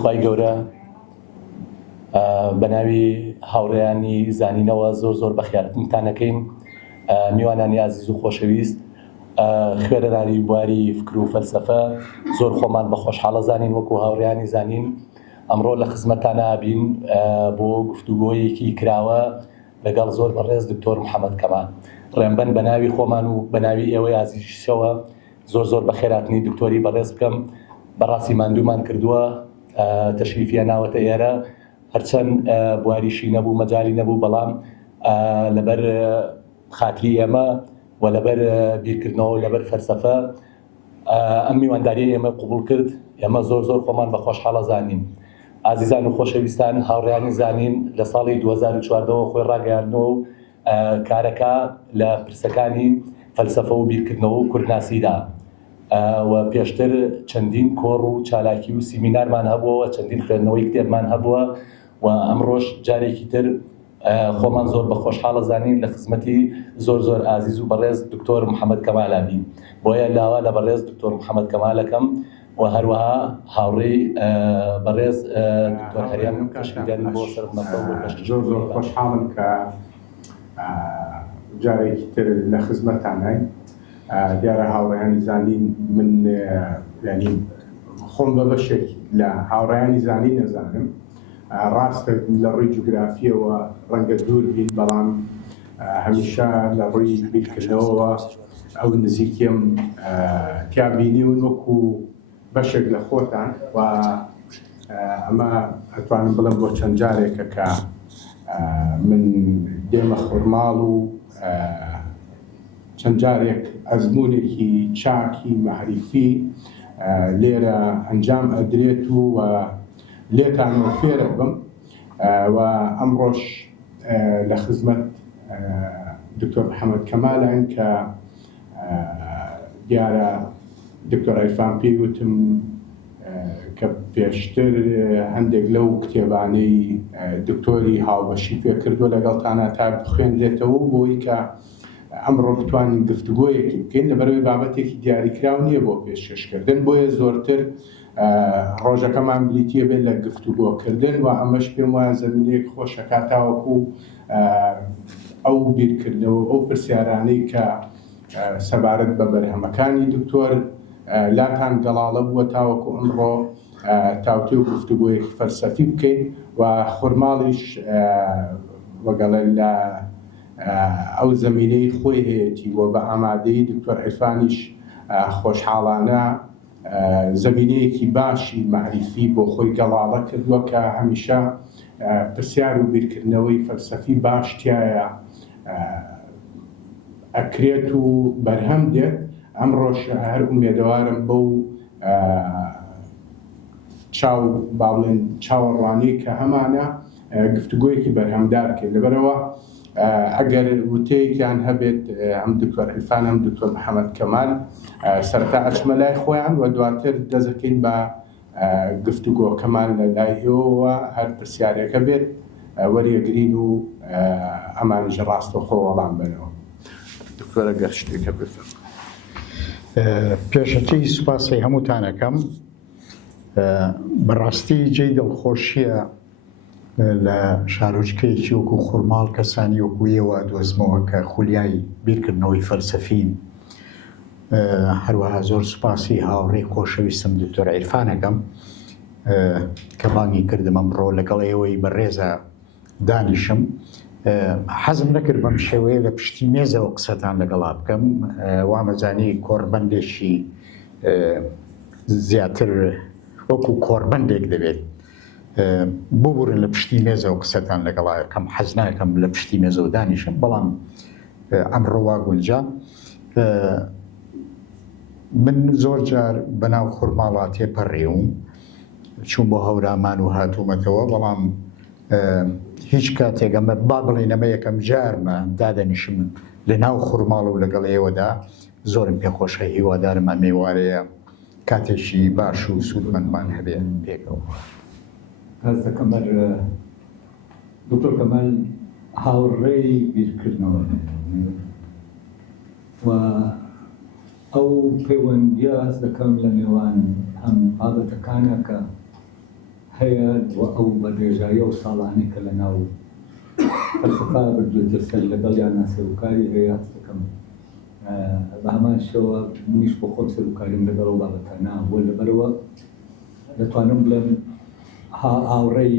خوای گەورە بەناوی هاوڕێیانی زانینەوە زۆر بەخیارتنتانەکەین. میوانانی عزیز و خۆشەویست، خوێرەرانی بواری فکر و فەلسەفە، زۆر خۆمان بە خۆشحاڵە زانین وەکو هاوڕێیانی زانین ئەمڕۆ لە خزمەتانە بین بۆ گفتوگۆیەکی کراوە لەگەڵ زۆر بەڕێز دکتۆر محەممەد کەمال. ڕێمبەن بە ناوی خۆمان و بە ناوی ئێوەی عزیزشەوە زۆر بە خێراتنی دکتۆری بەڕێز بکەم. بەڕاستی ماندوومان کردووە تەشریفیە ناوەتە ئێرە، هەرچەند بواریشی نەبوو مەجای نەبوو، بەڵام لەبەر خاتری ئێمە و لەبەر بیرکردنەوە و لەبەر فەلسەفە ئەم میوانداریە ئێمە قبول کرد. ئێمە زۆر خۆمان بە خۆشحاڵە زانین. ئازیزان و خۆشەویستان، هاوڕێیانی زانین لە ساڵی 2014ەوە خۆی ڕاگەیاندنەوە و کارەکە لە پرسەکانی فەلسەفە و بیرکردنەوە و کوردناسیدا و پێشتر چەندین کۆڕ و چالاکی و سیمینارمان هەبووە، چەندین خوێندنەوەی کتێبمان هەبووە و ئەمڕۆژ جارێکی تر خۆمان زۆر بە خۆشحاڵە زانین لە خزمەتی زۆر ئازیز و بەڕێز دکتۆر محەممەد کەمالا بین. بۆیە لاوا لە بەڕێز دکتۆر محەممەد کەمالەکەم و هەروەها هاوڕێی بەڕێز دکتۆر هەریان کەشمیدانی بۆ سەر زۆر خۆشحاڵم کە جارێکی تر لە خزمەتانای دیارە هاوڕێیانی زانین. من ینی خۆم بە بەشێک لە هاوڕێیانی زانی نەزانم، ڕاستە لە ڕووی جوگرافیەوە ڕەنگە دوور بین، بەڵام هەمیشە لە ڕووی بیرکردنەوەوە ئەو نزیکیم تیابینی و وەکو بەشێک لە خۆتان و ئەمە ئەتوانم بڵم بۆ چەند جارێکە کە من دێمە خورماڵ و چەند جارێک ئەزمونێکی چاکی مەعریفی لێرە ئەنجام ئەدرێت و لێتانەوە فێرە بم و ئەمڕۆژ لە خزمەت دکتۆر محەممەد کەمالان کە دیارە دکتۆر عیرفان پێی وتم کە پێشتر هەندێک لەو کتێبانەی دکتۆری هاوبەشی پێ کردووە لەگەڵتانە تا بخوێنرێتەوە بۆی کە ئەمڕۆ بتوانین گفتوگۆیەکی بکەین لەبەرەوەی بابەتێکی دیاریکراو نییە بۆ پێشکەشکردن، بۆیە زۆرتر ڕۆژەکەمان بریتیە بێت لە گفتوگۆکردن و ئەمەش پێم وایە زەمینەیەک خۆشەکە تاوەکو ئەو بیرکردنەوە ئەو پرسیارانەی کە سەبارەت بە بەرهەمەکانی دکتۆر لاتان گەڵاڵە بووە تاوەکو ئەمڕۆ تاوتێ و گفتوگۆیەکی فەلسەفی بکەین و خورماڵیش وەگەڵێ لە ئەو زەمینەی خۆی هەیەی و بە ئامادەی دکتۆر عیرفانیش خۆشحاڵانە زەمینەیەکی باشی مەعریفی بۆ خۆی گەڵاڵە کردووە کە هەمیشە پرسیار و بیرکردنەوەی فەلسەفی باش تایە ئەکرێت و بەرهەم دێت. ئەمڕۆژ هەر ئومێدەوارم بەو باڵێن چاوەڕوانی کە هەمانە گفتوگۆیەکی بەرهەمدار بکەین. لەبەرەوە ئەگەر وتەیەکیان هەبێت ئەم دکتۆر عیرفان ئەم دکتۆر محەممەد کەمال سەرەتا ئەچمە لای خۆیان و دواتر دەزەکەین بە گفتوگۆکەمان لە لای ئێوەوە هەر پرسیارێکە بێت وەریەگرین و ئەمانیش ڕاستەوخۆ وەڵام بنەوە. دکتۆرە گەر شتێکە بفەرمایە. پێشەتی سوپاسی هەمووتانەکەم. بەڕاستی جێی دڵخۆشیە لە شارۆچکەیەکی وەکو خورماڵ کەسانی وەکویەوە دۆزمەوە کە خولیای بیرکردنەوەی فەلسەفین. هەروەها زۆر سوپاسی هاوڕێی خۆشەویستم دکتۆر عیرفانەکەم کە بانگی کردم ئەمڕۆ لەگەڵ ئێوەی بەڕێزە دانیشم. حەزم نەکرد بەم شێوەیە لە پشتی مێزەوە قسەتان لەگەڵا بکەم، وامەزانی کۆڕبەندێکی زیاتر وەکو کۆڕبەندێک دەبێت ببورن لە پشتی مێزەوە قسەتان لەگەڵا یەکەم. حەز ناکەم لە پشتی مێزەوە دانیشم، بەڵام ئەمڕۆ وا گونجا من زۆر جار بەناو خورماڵا تێپەڕێوم، چوون بۆ هەورامان و هاتوومەتەوە، بەڵام هیچ کاتێک ئەمە با بڵێن ئەمە یەکەم جارمە دادەنیشم لە ناو خورماڵ و لەگەڵ ئێوەدا. زۆرم پێخۆشە، هیوادارم ئەم میوارەیە کاتێکی باش و سوودمەندمان هەبێت پێکەوە. هەز دەکەم بەر دکتۆر کەمال هاوڕێی بیرکردنەوە و ئەو پەیوەندیە هەز دەکەم لە نێوان هەم بابەتەکانە کە هەیە ئەو بەدێژایی و ساڵانەی کە لە ناو فەلسەفا بردوێتە سەر لەگەڵ یان ناسەرۆکاری هەیە هەستەکەم بە هەمان شێوە منیش بۆ خۆم سەرۆکاریم لەگەڵ ئەو بابەتانە بۆ لەبەرەوە دەتوانم بڵێم هاوڕێی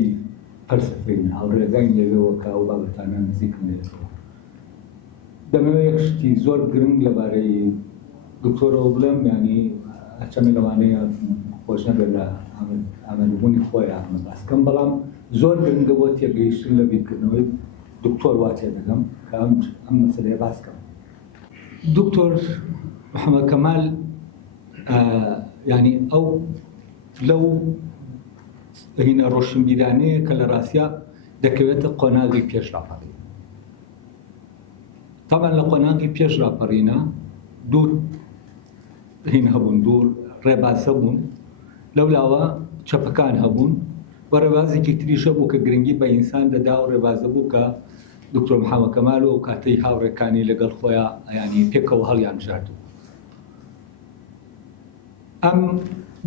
فەلسەفەین هاوڕێگای لەوێەوە کە ئەو بابەتانە نزیکم لێتەوە. دەمەوێت یەک شتی زۆر گرنگ لەبارەی دکتۆرەوە بڵێم ینی هەرچەندە لەوانەیە خۆش نەبێت لە ئامەلبوونی خۆی ئەمە باس بکەم بەڵام زۆر گرنگە بۆ تێگەیشتن لە بیرکردنەوەی دکتۆر وا تێدەگەم کە ئەم مەسەلەیە باس بکەم. دکتۆر محەممەد کەمال ینی ئەو لەو هینە ڕۆشنبیرانەیە کە لە ڕاستیا دەکەوێتە قۆناغی پێش ڕاپەڕین. تاوان لە قۆناغی پێش ڕاپەڕینە دوور هین هەبوون، دوور ڕێباسە بوون، لەولاوە چەپەکان هەبوون و ڕێبازێکی تریشە بوو کە گرنگی بە ئینسان دەدا و ڕێبازە بوو کە دکتۆر محەممەد کەمال و کاتەی هاوڕێکانی لەگەڵ خۆیان ینی پێکەوە هەڵیان ژاردوو. ئەم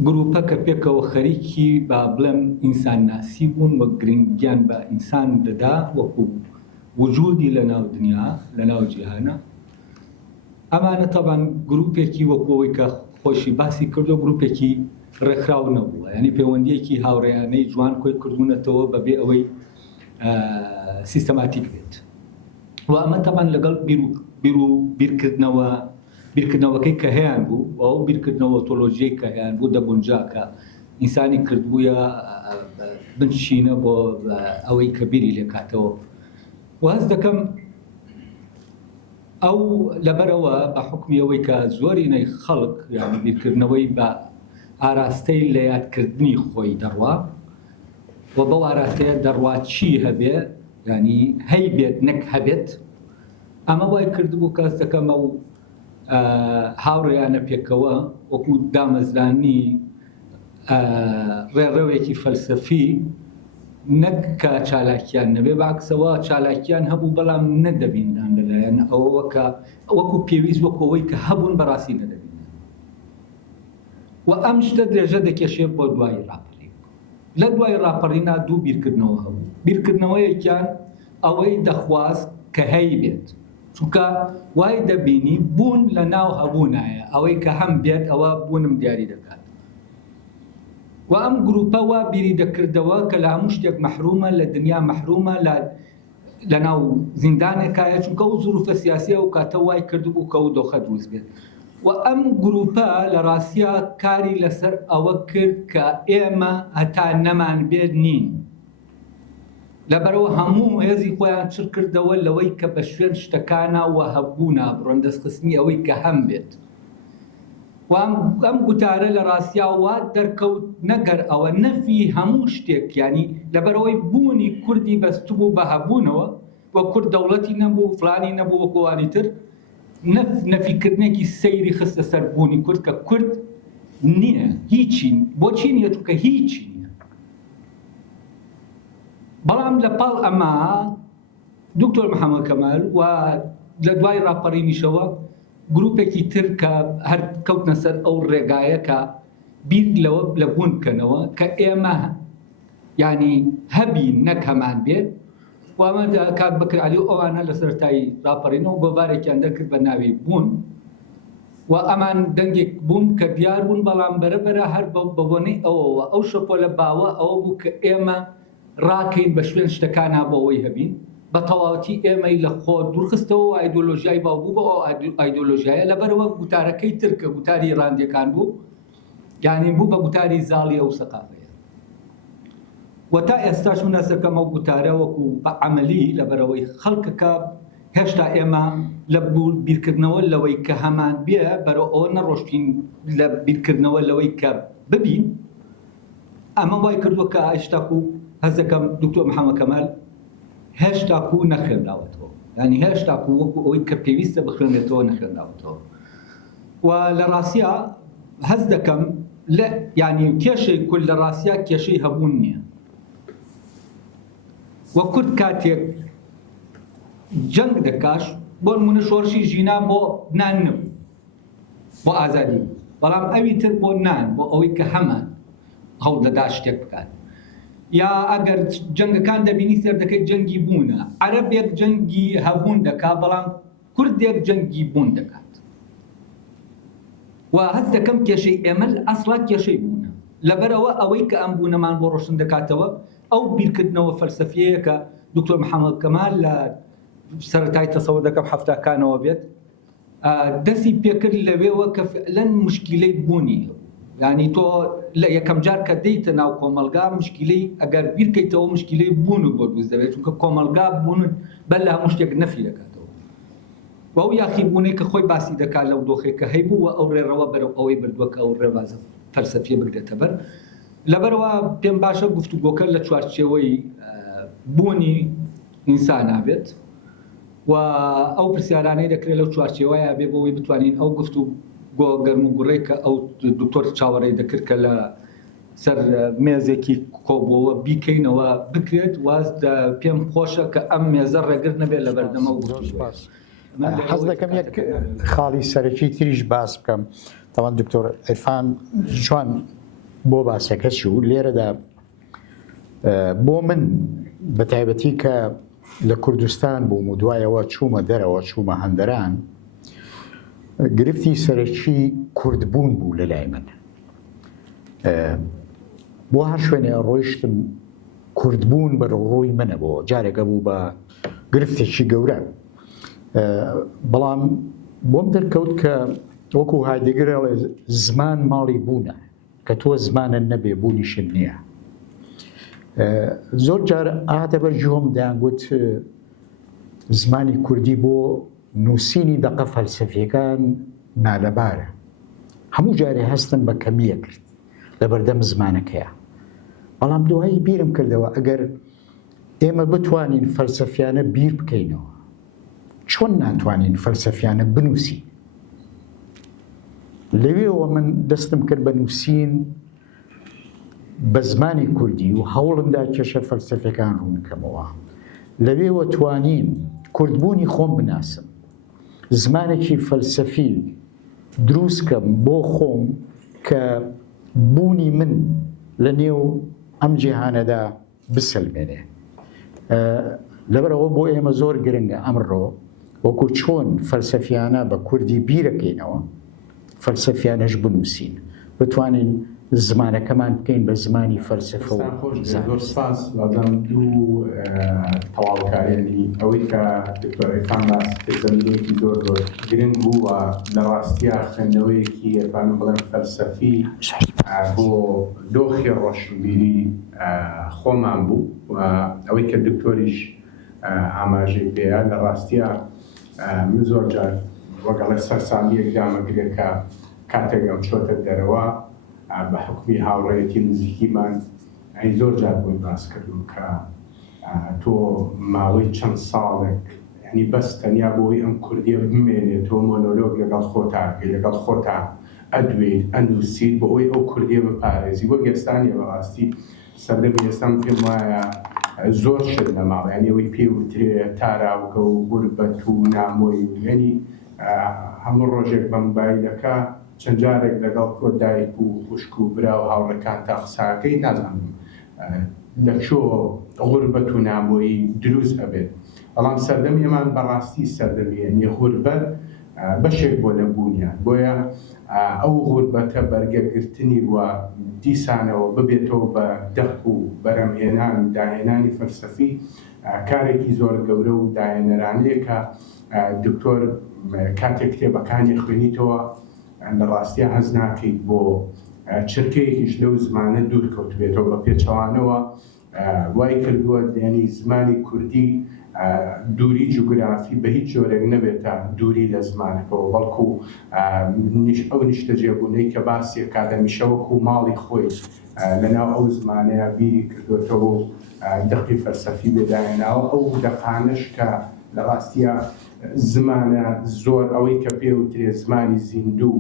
گروپە کە پێکەوە خەریکی با بڵێم ئینسان ناسی بوون و گرنگیان بە ئینسان دەدا وەکو وجودی لە ناو دنیا لە ناو جیهانە. ئەمانە تەبان گروپێکی وەکەوەی کە خۆشی باسی کردو گروپێکی ڕێکخراو نەبووە، ینی پەیوەندیەکی هاوڕێیانەی جوان کۆی کردوونەتەوە بەبێ ئەوەی سیستەماتیک بێت. و ئەمە تەبان لەگەڵ بیرکردنەوەکەی کە هەیەیان بوو و ئەو بیرکردنەوە تۆلۆژیەی کە هەیەیان بوو دەبوونجا کە ئینسانی کردبوویە بنشینە بۆ ئەوەی کە بیری لێکاتەوە. و هەست دەکەم ئەو لەبەرەوە بە حکمی ئەوەی کە زۆرینەی خەڵک یانی بیرکردنەوەی بە ئاراستەی لە یادکردنی خۆی دەڕوا و بەو ئاراستەیە دەڕوا چی هەبێ ینی هەی بێت نەک هەبێت. ئەمە وای کردبوو کەس دەکەم ئەو هاوڕێیانە پێکەوە وەکو دامەزرانی ڕێڕەوێکی فەلسەفی نەک کە چالاکیان نەبێ باکسەوە چالاکیان هەبوو بەڵام نەدەبیندان لەلایەن ئەوە کە وەکو پێویست وەکەوەی کە هەبوون بەڕاستی نەدەبین و ئەم شتە درێژە دەکێشێت بۆ دوای ڕاپەڕین. لە دوای ڕاپەڕینا دوو بیرکردنەوە هەبوو. بیرکردنەوەیەکیان ئەوەی دەخواست کە هەی بێت، چونکە وای دەبینی بوون لە ناو هەبوونایە، ئەوەی کە هەم بێت ئەوە بوونم دیاری دەکات. و ئەم گروپە وا بیری دەکردەوە کە لە هەموو شتێک مەحرومە، لە دنیا مەحرومە، لە ناو زیندانێکایە، چونکە ئەو زروفە سیاسیە و کاتە وای کردبوو کە ئەو دۆخە دروست بێت. و ئەم گروپە لە ڕاستیا کاری لەسەر ئەوە کرد کە ئێمە هەتا نەمان بێت نین. لەبەرەوە هەموو هێزی خۆیان چر کردەوە لەوەی کە بە شوێن شتەکانە و هەبوونا بڕۆن دەستخستنی ئەوەی کە هەم بێت. و ئەم گوتارە لە ڕاستیا وا دەرکەوت نەگەر ئەوە نەفی هەموو شتێک، ینی لەبەرەوەی بوونی کوردی بەستبوو بە هەبوونەوە و کورد دەوڵەتی نەبوو فلانی نەبوو وەکوانی تر، نەفیکردنێکی سەیری خستە سەر بوونی کورد کە کورد نییە، هیچی بۆچی نیە چونکە هیچی نییە. بەڵام لە پاڵ ئەمە دکتۆر محەممەد کەمال و لە دوای ڕاپەڕینیشەوە گروپێکی تر کە هەر کەوتنە سەر ئەو ڕێگایە کە بیر لەوە لە بوون بکەنەوە کە ئێمە ینی هەبین نەک هەمان بێت. و ئەمە کاک بەکر عەلی و ئەوانە لە سەرەتایی ڕاپەڕینەوە گۆڤارێکیان دەرکرد بە ناوی بوون و ئەمان دەنگێک بوون کە دیار بوون، بەڵام بەرەبەرە هەر بەبوونەی ئەوەوە ئەو شەپۆ لە باوە ئەوە بوو کە ئێمە ڕاکەین بە شوێن شتەکانە بۆ ئەوەی هەبین بە تەواوەتی ئێمەی لە خۆ دوورخستەوە و ئایدۆلۆژیای باوبوو بە ئەو ئایدۆلۆژیایە. لەبەرەوە گوتارەکەی تر کە گوتاری ڕاندیەکان بوو، یعنی بوو بە گوتاری زاڵی ئەو سەقافەیە. و تا ئێستاش من ئەسەکەم ئەو گوتارە وەکو بە عەمەلی لەبەرەوەی خەڵکەکە هێشتا ئێمە لە بیرکردنەوە لەوەی کە هەمان بێ بەرەو ئەوە نەڕۆشتین لە بیرکردنەوە لەوەی کە ببین. ئەمە وای کردووە کە هێشتاکو هەست دەکەم دکتۆر محەممەد کەمال هێشتاکو نەخوێندراوەتەوە، ینی هێشتاکو وەکو ئەوەی کە پێویستە بخوێنێتەوە نەخوێندراوەتەوە. و لە ڕاستیا هەست دەکەم ینی کێشەی کورد لە ڕاستیا کێشەی هەبوون نییە. و کورد کاتێک جەنگ دەکاش بۆ نمونە شۆڕشی ژینا بۆ نان نەبوو، بۆ ئازادی، بەڵام ئەوی تر بۆ نان، بۆ ئەوەی کە هەمان هەوڵ دەدا شتێک بکات. یا ئەگەر جەنگەکان دەبینی سێر دەکەی جەنگی بوونە، عەرەبێک جەنگی هەبوون دەکات بەڵام کوردێک جەنگی بوون دەکات. و هەست دەکەم کێشەی ئێمە ئەسڵا کێشەی بوونە، لەبەرەوە ئەوەی کە ئەم بوونەمان بۆ ڕۆشن دەکاتەوە ئەو بیرکردنەوە فەلسەفیەیە کە دکتۆر محەممەد کەمال لە سەرەتای تەسەوور دەکەم هەفتەکانەوە بێت دەستی پێکرد لەوێەوە کە فعلەن مشکلەی بوونی، ینی تۆ لە یەکەم جار کە دەیتە ناو کۆمەلگا مشکلەی ئەگەر بیرکەیتەوە مشکلەی بوون و بۆ دروست دەبێت، چونکە کۆمەلگا بوون بەر لە هەموو شتێک نەفی دەکاتەوە. و ئەو یاخیبوونەی کە خۆی باسی دەکات لەو دۆخێکە هەیبوو و ئەو ڕێڕەوە بەرەو ئەوەی بردووە کە ئەو ڕێبازە فەلسەفیە بگرێتە بەر. لەبەرەوە پێم باشە گفتوگۆکە لە چوارچێوەی بوونی ئینسان نابێت و ئەو پرسیارانەی دەکرێت لەو چوارچێوەیە بێ بۆەوەی بتوانین ئەو گفتوگۆ گەرم و گوڕێ کە ئەو دکتۆر چاوەڕێی دەکرد کە لە سەر مێزێکی کۆبووەوە بیکەینەوە بکرێت. واز پێم خۆشە کە ئەم مێزە ڕێگر نەبێت لە بەردەمە و حەز دەکەم یەک خاڵی سەرەکی تریش باس بکەم. تاوان دکتۆر عیرفان جوان بۆ باسەکە چوو لێرەدا بۆ من بە تایبەتی کە لە کوردستان بووم و دوایەوە چوومە دەرەوە چوومە هەندەران، گرفتی سەرەکی کوردبوون بوو لە لای من. بۆ هەر شوێنێ ڕۆیشتم کوردبوون بە ڕۆی منە بۆ جارێکە بوو بە گرفتێکی گەورە، بەڵام بۆم دەرکەوت کە وەکو هایدگرە زمان ماڵی بوونە کە تۆ زمانە نەبێ بوونیشت نییە. زۆر جار ئاهاتە بەر جۆم دەیانگوت زمانی کوردی بۆ نووسینی دەقە فەلسەفیەکان نالەبارە. هەموو جارێ هەستم بە کەمیە کرد لە بەردەم زمانەکەیە، بەڵام دوایی بیرم کردەوە ئەگەر ئێمە بتوانین فەلسەفیانە بیر بکەینەوە چۆن ناتوانین فەلسەفیانە بنووسین. لەوێەوە من دەستم کرد بە نووسین بە زمانی کوردی و هەوڵمدا کێشە فەلسەفیەکان ڕوونکەمەوە. لەوێەوە توانین کوردبوونی خۆم بناسم، زمانێکی فەلسەفی دروستکەم بۆ خۆم کە بوونی من لە نێو ئەم جیهانەدا بسەلمێنێ. لەبەرەوە بۆ ئێمە زۆر گرنگە ئەمڕۆ وەکو چۆن فەلسەفیانە بە کوردی بیرەکەینەوە فەلسەفیانەش بنووسین، بتوانین زمانەکەمان بکەین بە زمانی فەلسەفە و زۆر سپاس. بەڵام دوو تەواوکاریانی ئەوەی کە دکتۆر عیرفان باس زەمینەیەکی زۆر زۆر گرنگ بوو و لە ڕاستیە خوێندنەوەیەکی ئەتوانم بڵێم فەلسەفی بۆ دۆخی ڕۆشنبیری خۆمان بوو و ئەوەی کە دکتۆریش ئاماژەی پێیە لە ڕاستیە من زۆر جار وەگەڵێ سەرسامیەک دامەگرێت کە کاتێک ئەم چۆتە دەرەوە بە حکمی هاوڕێیەتی نزیکیمان زۆر جار بۆی باس کردم کە تۆ ماوەی چەند ساڵێک ینی بەس تەنیا بۆی ئەم کوردیە بمێنێت تۆ مۆنۆلۆگ لەگەڵ خۆتاکەی لەگەڵ خۆتا ئەدوێت ئەنووسیت بۆ ئەوی ئەو کوردیە بپارێزی وەک ئێستانیە بەڕاستی سەردەمی ئێستان پێم وایە زۆر شت لەماوە ینی ئەوەی پێوترێ تاراوکە و غوربەت و نامۆی ینی هەموو ڕۆژێک بە مۆبایلەکە چەند جارێک لەگەڵ کۆ دایک و خوشک و برا و هاوڕەکان تا قساکەی نازانم لەکۆ غوربەت و نامۆیی دروست ئەبێت. بەڵام سەردەمی ئەمان بەڕاستی سەردەمیە نیە غوربەت بەشێک بۆ لەبوونیان بۆیە ئەو غوربەتە بەرگەگرتنی وە دیسانەوە ببێتەوە بە دەق و بەرەمهێنان داهێنانی فەلسەفی کارێکی زۆر گەورە و داهێنەرانەیە کە دکتۆر کاتێک کتێبەکانی خوێنیتەوە لە ڕاستیە هەز ناکەیت بۆ چرکەیەکیش لەو زمانە دوور کەوتبێتەوە بە پێچەوانەوە وای کردووە ینی زمانی کوردی دووری جوگرافی بە هیچ جۆرێک نەبێتە دووری لە زمانەکەەوە بەڵکو ئەو نیشتە جێبوونەی کە باسی کادەمیشەوەکو ماڵی خۆی لەناو ئەو زمانەیە بیری کردوێتەوە و دەقی فەلسەفی بێداێناوە ئەو دەقانش کە لە ڕاستیە زمانە زۆر ئەوەی کە پێوترێ زمانی زیندوو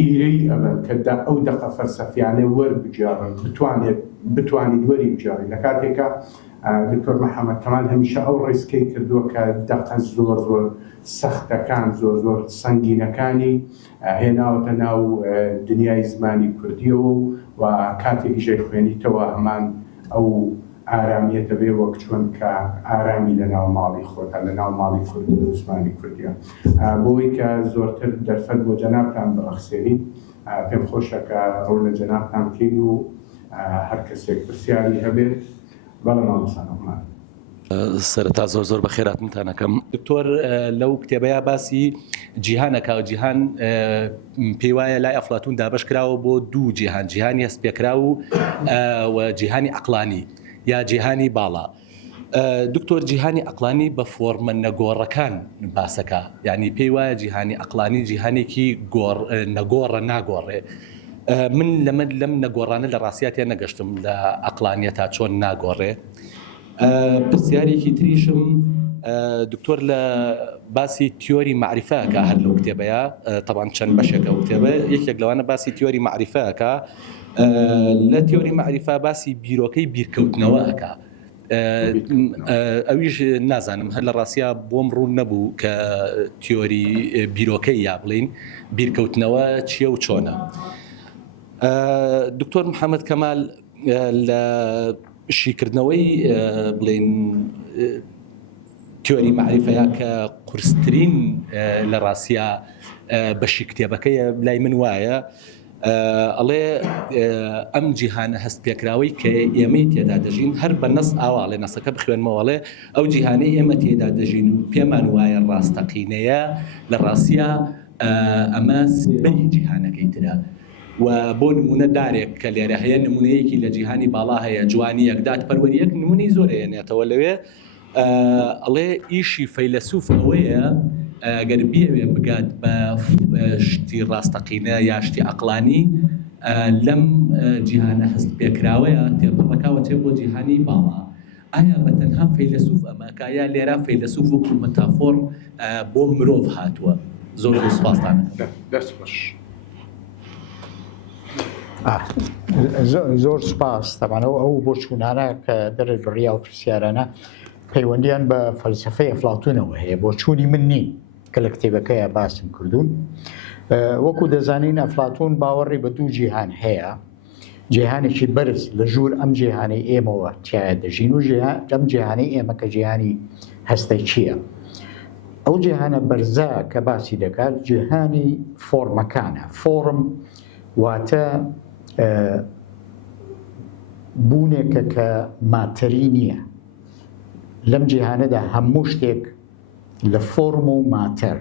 ئیرەی ئەبن کە ئەو دەقە فەلسەفیانە وەربگێڕن بتوانیت وەری بگێڕی لە کاتێکە دکتۆر محەممەد کەمال هەمیشە ئەو ڕێسکەی کردووە کە دەقە زۆر سەختەکان زۆر سەنگینەکانی هێناوەتە ناو دنیای زمانی کوردیەوە و کاتێکی ژێر خوێنیتەوە هەمان ئەو ئارامیەتە بێ وەک چۆن کە ئارامی لە ناو ماڵی خۆتە لە ناو ماڵی کوردی و زمانی کوردیە بۆی کە زۆرتر دەرفەت بۆ جەنابتان بڕەخسێنی پێم خۆشە کە ڕوو لە جەنابتان بکەین و هەر کەسێک پرسیاری هەبێت بەڵێ ماڵسانەمان سەرەتا زۆر بە خێراتتانەکەم دکتۆر لەو کتێبەیە باسی جیهانەکە و جیهان پێی وایە لای ئەفلاتون دابش کراوە بۆ دوو جیهان جیهانی هەستپێکرا و جیهانی عەقلانی یا جیهانی باڵا دکتۆر جیهانی عەقلانی بە فۆرمە نەگۆڕەکان باسەکە یعنی پێی وایە جیهانی عەقلانی جیهانێکی نەگۆڕە ناگۆڕێ من لەم نەگۆڕانە لە ڕاستیاتیان نەگەشتم لە عەقلانیەتا چۆن ناگۆڕێ پرسیارێکی تریشم دکتۆر لە باسی تیۆری معریفەکە هەر لەو کتێبەیە طبعاً چەند بەشێکە و کتێبە یەکێک لەوانە باسی تیۆری معریفەکە لە تیۆری معریفە باسی بیرۆکەی بیرکەوتنەوەکە ئەویش نازانم هەر لە ڕاستیە بۆم ڕوون نەبوو کە تیۆری بیرۆکەی یا بڵین بیرکەوتنەوە چییە و چۆنە دکتۆر محەممەد کەمال لە شیکردنەوەی بڵین تیۆری معریفەیە کە قورسترین لە ڕاستیە بەشی کتێبەکەیە لای من وایە ئەڵێ ئەم جیهانە هەست پێکراوەی کە ئێمەی تێدا دەژین هەر بە نەس ئاواڵێ نەسەکە بخوێنمەوەڵێ ئەو جیهانەی ئێمە تێدا دەژین و پێمان وایە ڕاستەقینەیە لە ڕاستیە ئەمە سبەی جیهانەکەی ترە و بۆ نمونە دارێک کە لێرە هەیە نمونەیەکی لە جیهانی باڵا هەیە جوانی یەکدات پەروەریەک نمونەی زۆر هێنێتەوە لەوێ ئەڵێ ئیشی فەیلسوف ئەوەیە گەر بیەوێ بگات بە شتی ڕاستەقینە یا شتی عەقلانی لەم جیهانە هەست پێکراوەیە تێپەڕەکاوە چێ بۆ جیهانی باڵا ئایا بە تەنها فەیلسوف ئەمەکە یا لێرە فەیلسوف وەکو مەتافۆر بۆ مرۆڤ هاتووە زۆر سوپاستان دەست خۆش زۆر سپاس تەمانەوە ئەو بۆ چوونانە کە دەرێت بڕیا و پرسیارانە پەیوەندیان بە فەلسفەی ئەفلاتونەوە هەیە بۆ چوونی من نین کە لە کتێبەکەیە باسم کردوون وەکو دەزانین ئەفلاتون باوەڕی بە دوو جیهان هەیە جیهانێکی بەرز لە ژوور ئەم جیهانەی ئێمەوە تایە دەژین و ئەم جیهانەی ئێمە کە جیهانی هەستەی چییە ئەو جیهانە بەرزە کە باسی دەکات جیهانی فۆرمەکانە فۆرم واتە بوونێکە کە ماتەری نییە لەم جیهانەدا هەموو شتێک لە فۆرم و ماتەر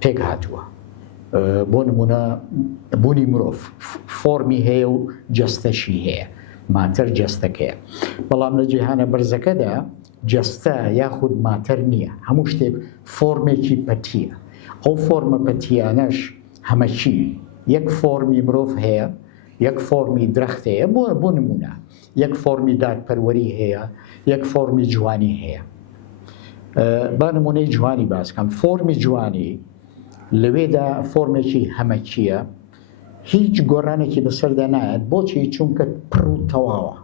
پێک هاتووە بۆ نمونە بوونی مرۆڤ فۆرمی هەیە و جەستەشی هەیە ماتەر جەستەکەیە بەڵام لە جیهانە بەرزەکەدا جەستە یاخود ماتەر نییە هەموو شتێک فۆرمێکی پەتیە ئەو فۆرمە پەتیانەش هەمەچی یەک فۆرمی مرۆڤ هەیە یەک فۆرمی درەخت هەیە بۆ نمونە یەک فۆرمی دادپەروەری هەیە یەک فۆرمی جوانی هەیە با نمونەی جوانی باسکەم فۆرمی جوانی لەوێدا فۆرمێکی هەمەچیە هیچ گۆڕانێکی بەسەردا نایەت بۆچی چونکە پڕ و تەواوە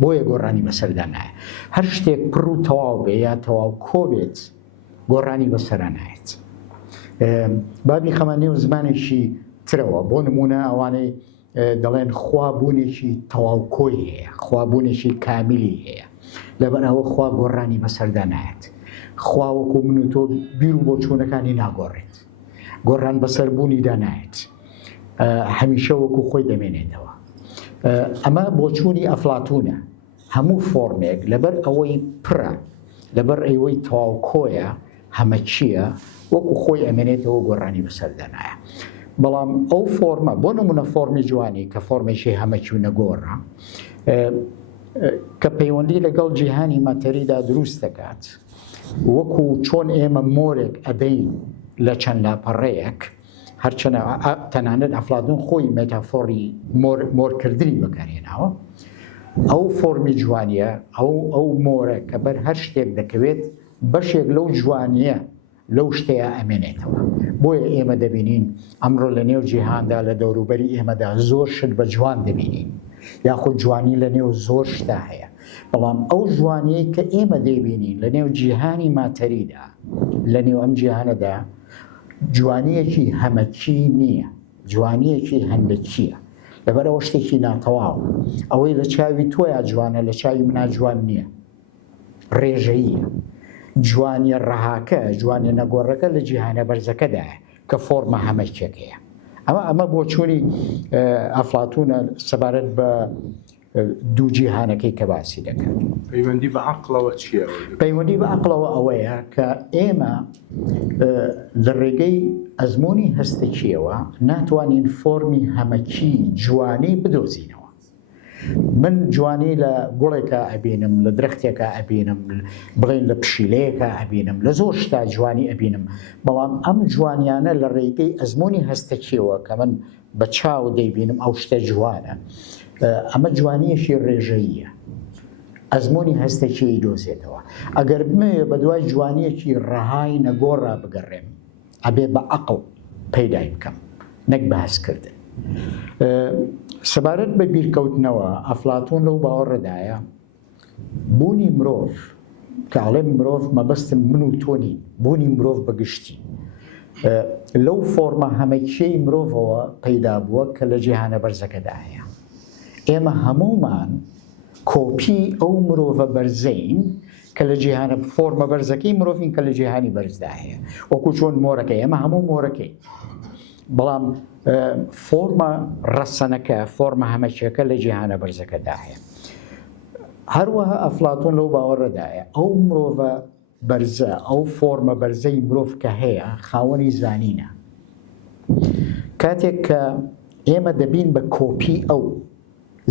بۆیە گۆڕانی بەسەردا نایە هەر شتێک پڕ و تەواو بێ یا تەواو کۆبێت گۆڕانی بەسەردا نایێت بابی خەمانێ و زمانێکی ترەوە بۆ نمونە ئەوانەی دەڵێن خوابوونێکی تەواو کۆی هەیە خوابوونێکی کامیلی هەیە لەبەرەوە خوا گۆڕانی بەسەردا نایێت خوا وەکو من و تۆ بیر و بۆ چوونەکانی ناگۆڕێت گۆڕان بەسەربوونیدا نایێت هەمیشە وەکو خۆی دەمێنێتەوە ئەمە بۆ چوونی ئەفلاتونە هەموو فۆرمێک لەبەر ئەوەی پڕە لەبەر ئەوەی تەواو کۆیە هەمە چییە وەکو خۆی ئەمێنێتەوە گۆڕانی بەسەردا نایە بەڵام ئەو فۆرمە بۆ نمونە فۆرمی جوانی کە فۆرمێکی هەمەچی و نەگۆڕە کە پەیوەندی لەگەڵ جیهانی ماتەریدا دروست دەکات وەکو چۆن ئێمە مۆرێک ئەدەین لە چەند لاپەڕەیەک هەرچەنە تەنانەت ئەفلاتون خۆی مێتافۆری مۆرکردنی بەکارهێناوە ئەو فۆرمی جوانیە ئەو مۆرە کە بەر هەر شتێک دەکەوێت بەشێک لەو جوانیە لەو شتەیە ئەمێنێتەوە بۆیە ئێمە دەبینین ئەمڕۆ لە نێو جیهاندا لە دەوروبەری ئێمەدا زۆر شت بە جوان دەبینین یاخود جوانی لە نێو زۆر شتا هەیە بەڵام ئەو جوانەیە کە ئێمە دەیبینین لە نێو جیهانی ماتەریدا لە نێو ئەم جیهانەدا جوانەیەکی هەمەکی نییە، جوانەیەکی هەندێکیە، لەبەرەوە شتێکی ناتەواو. ئەوەی لە چاوی تۆیە جوانە لە چاوی منە جوان نییە، ڕێژەییە. جوانی ڕەهاکە، جوانی نەگۆڕەکە لە جیهانە بەرزەکەدایە کە فۆرمە هەمەکێکەیە. ئەمە بۆ چوونی ئەفلاتونە سەبارەت بە دوو جیهانەکەی کە باسی دەکات. پەیوەندی بە عەقڵەوە چییە؟ پەیوەندی بە عەقڵەوە ئەوەیە کە ئێمە لە ڕێگەی ئەزمموی هەستێکیەوە ناتوانین فۆرمی هەمەکی جوانی بدۆزینەوە. من جوانی لە گوڵێکە ئەبینم، لە درەختێکە ئەبینم، بڵێن لە پشیلەیەکە ئەبینم، لە زۆر شتا جوانی ئەبینم، بەڵام ئەم جوانیانە لە ڕێگەی ئەزمموی هەستێکیەوە کە من بە چاو دەیبینم ئەو شتە جوانە، ئەمە جوانیەشی ڕێژەییە، ئەزمموی هەستێکی دۆزێتەوە. ئەگەر بمەوێ بە دوای جوانیەکی ڕەهای نەگۆڕا بگەڕێم، ئەبێ بە عەقڵ پەیدای بکەم، نەک بەهەزکردن. سەبارەت بە بیرکەوتنەوە ئەفلاتون لەو باوەڕەدایە بوونی مرۆڤ کاڵێ مرۆڤ مەبەستم من و تۆ نین، بوونی مرۆڤ بەگشتی لەو فۆرمە هەمەکیەی مرۆڤەوە پەیدا بووە کە لە جیهانە بەرزەکەدا هەیە. ئێمە هەمومان کۆپی ئەو مرۆڤە بەرزەین کە لە جیهانە فۆرمە بەرزەکەی مرۆڤین کە لە جیهانی بەرزدا هەیە، وەکو چۆن مۆرەکەی، ئێمە هەموو مۆرەکەی، بەڵام فۆرمە ڕەسەنەکە، فۆرمە هەمەکیەکە لە جیهانە بەرزەکەدا هەیە. هەروەها ئەفلاتون لەو باوەڕەدایە ئەو مرۆڤە بەرزە، ئەو فۆرمە بەرزەی مرۆڤ کە هەیە خاوەنی زانینە. کاتێک کە ئێمە دەبین بە کۆپی ئەو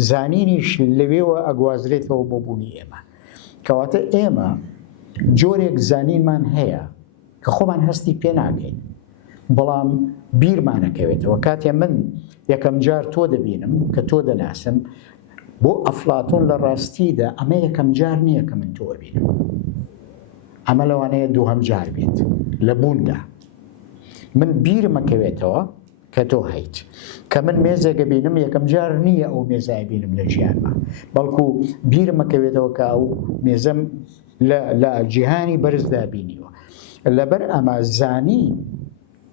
زانینیش لەوێوە ئەگوازرێتەوە بۆ بوونی ئێمە، کەواتە ئێمە جۆرێک زانینمان هەیە کە خۆمان هەستی پێ ناکەین، بەڵام بیرمانەکەوێتەوە. کاتێ من یەکەم جار تۆ دەبینم کە تۆ دەناسم، بۆ ئەفلاتون لە ڕاستیدا ئەمە یەکەم جار نییە کە من تۆ بینم، ئەمە لەوانەیە دووهەم جار بێت لە بووندا. من بیرمەکەوێتەوە کە تۆ هەیت، کە من مێزێکە بینم یەکەم جار نییە ئەو مێزای بینم لە ژیانمە، بەڵکو بیرمەکەوێتەوە کە ئەو مێزەم لە جیهانی بەرزدا بینیوە. لەبەر ئەمە زانی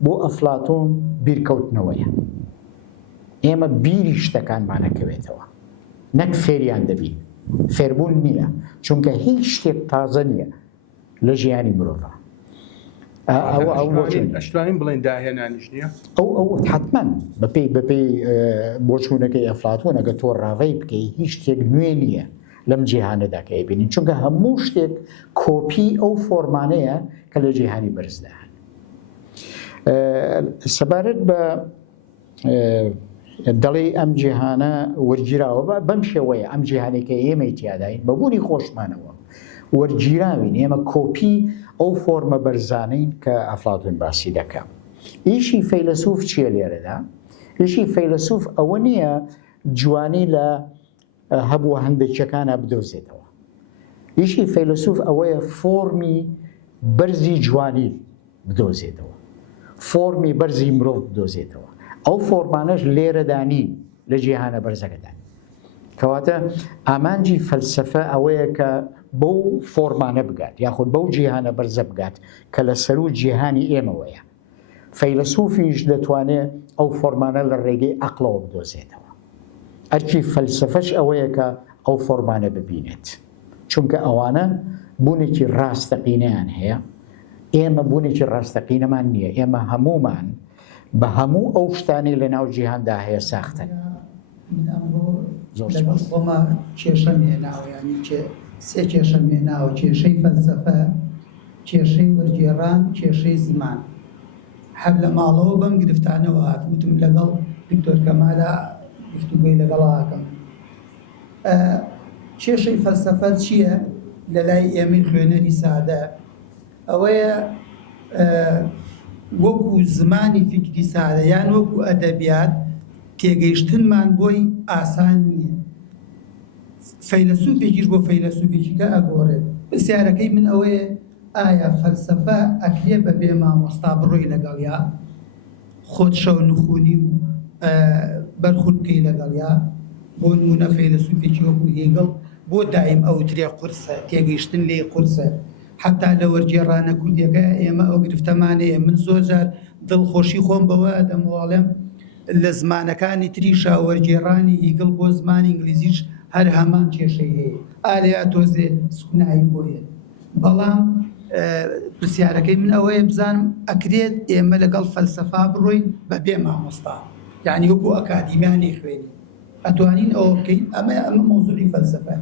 بۆ ئەفلاتون بیرکەوتنەوەیە. ئێمە بیری شتەکانمانەکەوێتەوە، نەک فێریان دەبین، فێربوون نییە، چونکە هیچ شتێک تازە نییە لە ژیانی مرۆڤە. ئەشتوانین بڵێن داهێنانیش نییە؟ ئەو حتمەن بەپێی بۆ چوونەکەی ئەفلاتون ئەگە تۆ ڕاوەی بکەی هیچ شتێک نوێ نییە لەم جیهانەدا کە بینین، چونکە هەموو شتێک کۆپی ئەو فۆرمانەیە کە لە جیهانی بەرزدا هەن. سەبارەت بە دەڵێ ئەم جیهانە وەرگیراوە بەم شێوەیە، ئەم جیهانێکە ئێمەی تیاداین بەبوونی خۆشمانەوە وەرگیراوین، ئێمە کۆپی ئەو فۆرمە بەرزانەین کە ئەفلاتون باسی دەکەم. ئیشی فەیلسوف چییە لێرەدا؟ ئیشی فەیلسوف ئەوە نییە جوانی لە هەبوو هەندێکیەکانە بدۆزێتەوە. ئیشی فەیلسوف ئەوەیە فۆرمی بەرزی جوانی بدۆزێتەوە، فۆرمی بەرزی مرۆڤ بدۆزێتەوە. ئەو فۆرمانەش لێرەدانی لە جیهانە بەرزەکەدان. کەواتە ئامانجی فەلسەفە ئەوەیە کە بەو فۆرمانە بگات، یاخود بەو جیهانە بەرزە بگات کە لە سەر و جیهانی ئێمەوەیە. فەیلسوفیش دەتوانێت ئەو فۆرمانە لە ڕێگەی عەقڵەوە بدۆزێتەوە. ئەرکی فەلسەفەش ئەوەیە کە ئەو فۆرمانە ببینێت، چونکە ئەوانە بوونێکی ڕاستەقینەیان هەیە، ئێمە بوونێکی ڕاستەقینەمان نییە، ئێمە هەمومان بە هەموو ئەو شتانی لە ناو جیهاندا هەیە ساختن. خۆمە کێشەم هێناوە، ینی سێ کێشەم هێناوە: کێشەی فەلسەفە، کێشەی وەرگێڕان، کێشەی زمان. هەر لە ماڵەوە بەم گرفتانەوە هاتووتم لەگەڵ دکتۆر کەمالە گفتوگوی لەگەڵاکەم. کێشەی فەلسەفە چییە لە لای ئێمەی خوێنەری سادە؟ ئەوەیە وەکو زمانی فکری سادە یان وەکو ئەدەبیات تێگەیشتنمان بۆی ئاسان نییە. فەیلسوفێکیش بۆ فەیلسوفێکیکە ئەگۆڕێت. پرسیارەکەی من ئەوەیە ئایا فەلسەفە ئەکرێ بەبێ مامۆستا بڕۆی لەگەڵیا، خۆت شەو نخوونی و بەرخورد بکەی لەگەڵیا؟ بۆ نمونە فەیلسوفێکی وەکو هێگڵ بۆ دایم ئەوترێ قورسە تێگەیشتن لێ قورسە حتا لە وەرگێڕانە کوردیەکە ئێمە ئەو گرفتەمانەیە من زۆر جار دڵخۆشی خۆم بەوە دەمەواڵێم لە زمانەکانی تریشا وەرگێڕانی ئیگڵ بۆ زمانی ئینگلیزیش هەر هەمان کێشەی هەیە ئالیا تۆزێ سوکنایی بۆیە بەڵام پرسیارەکەی من ئەوەیە بزانم ئەکرێت ئێمە لەگەڵ فەلسەفا بڕۆین بە بێ مامۆستا یعنی وەکو ئەکادیمیانی خوێنی ئەتوانین ئەوە بکەین ئەمە مۆزوعی فەلسەفە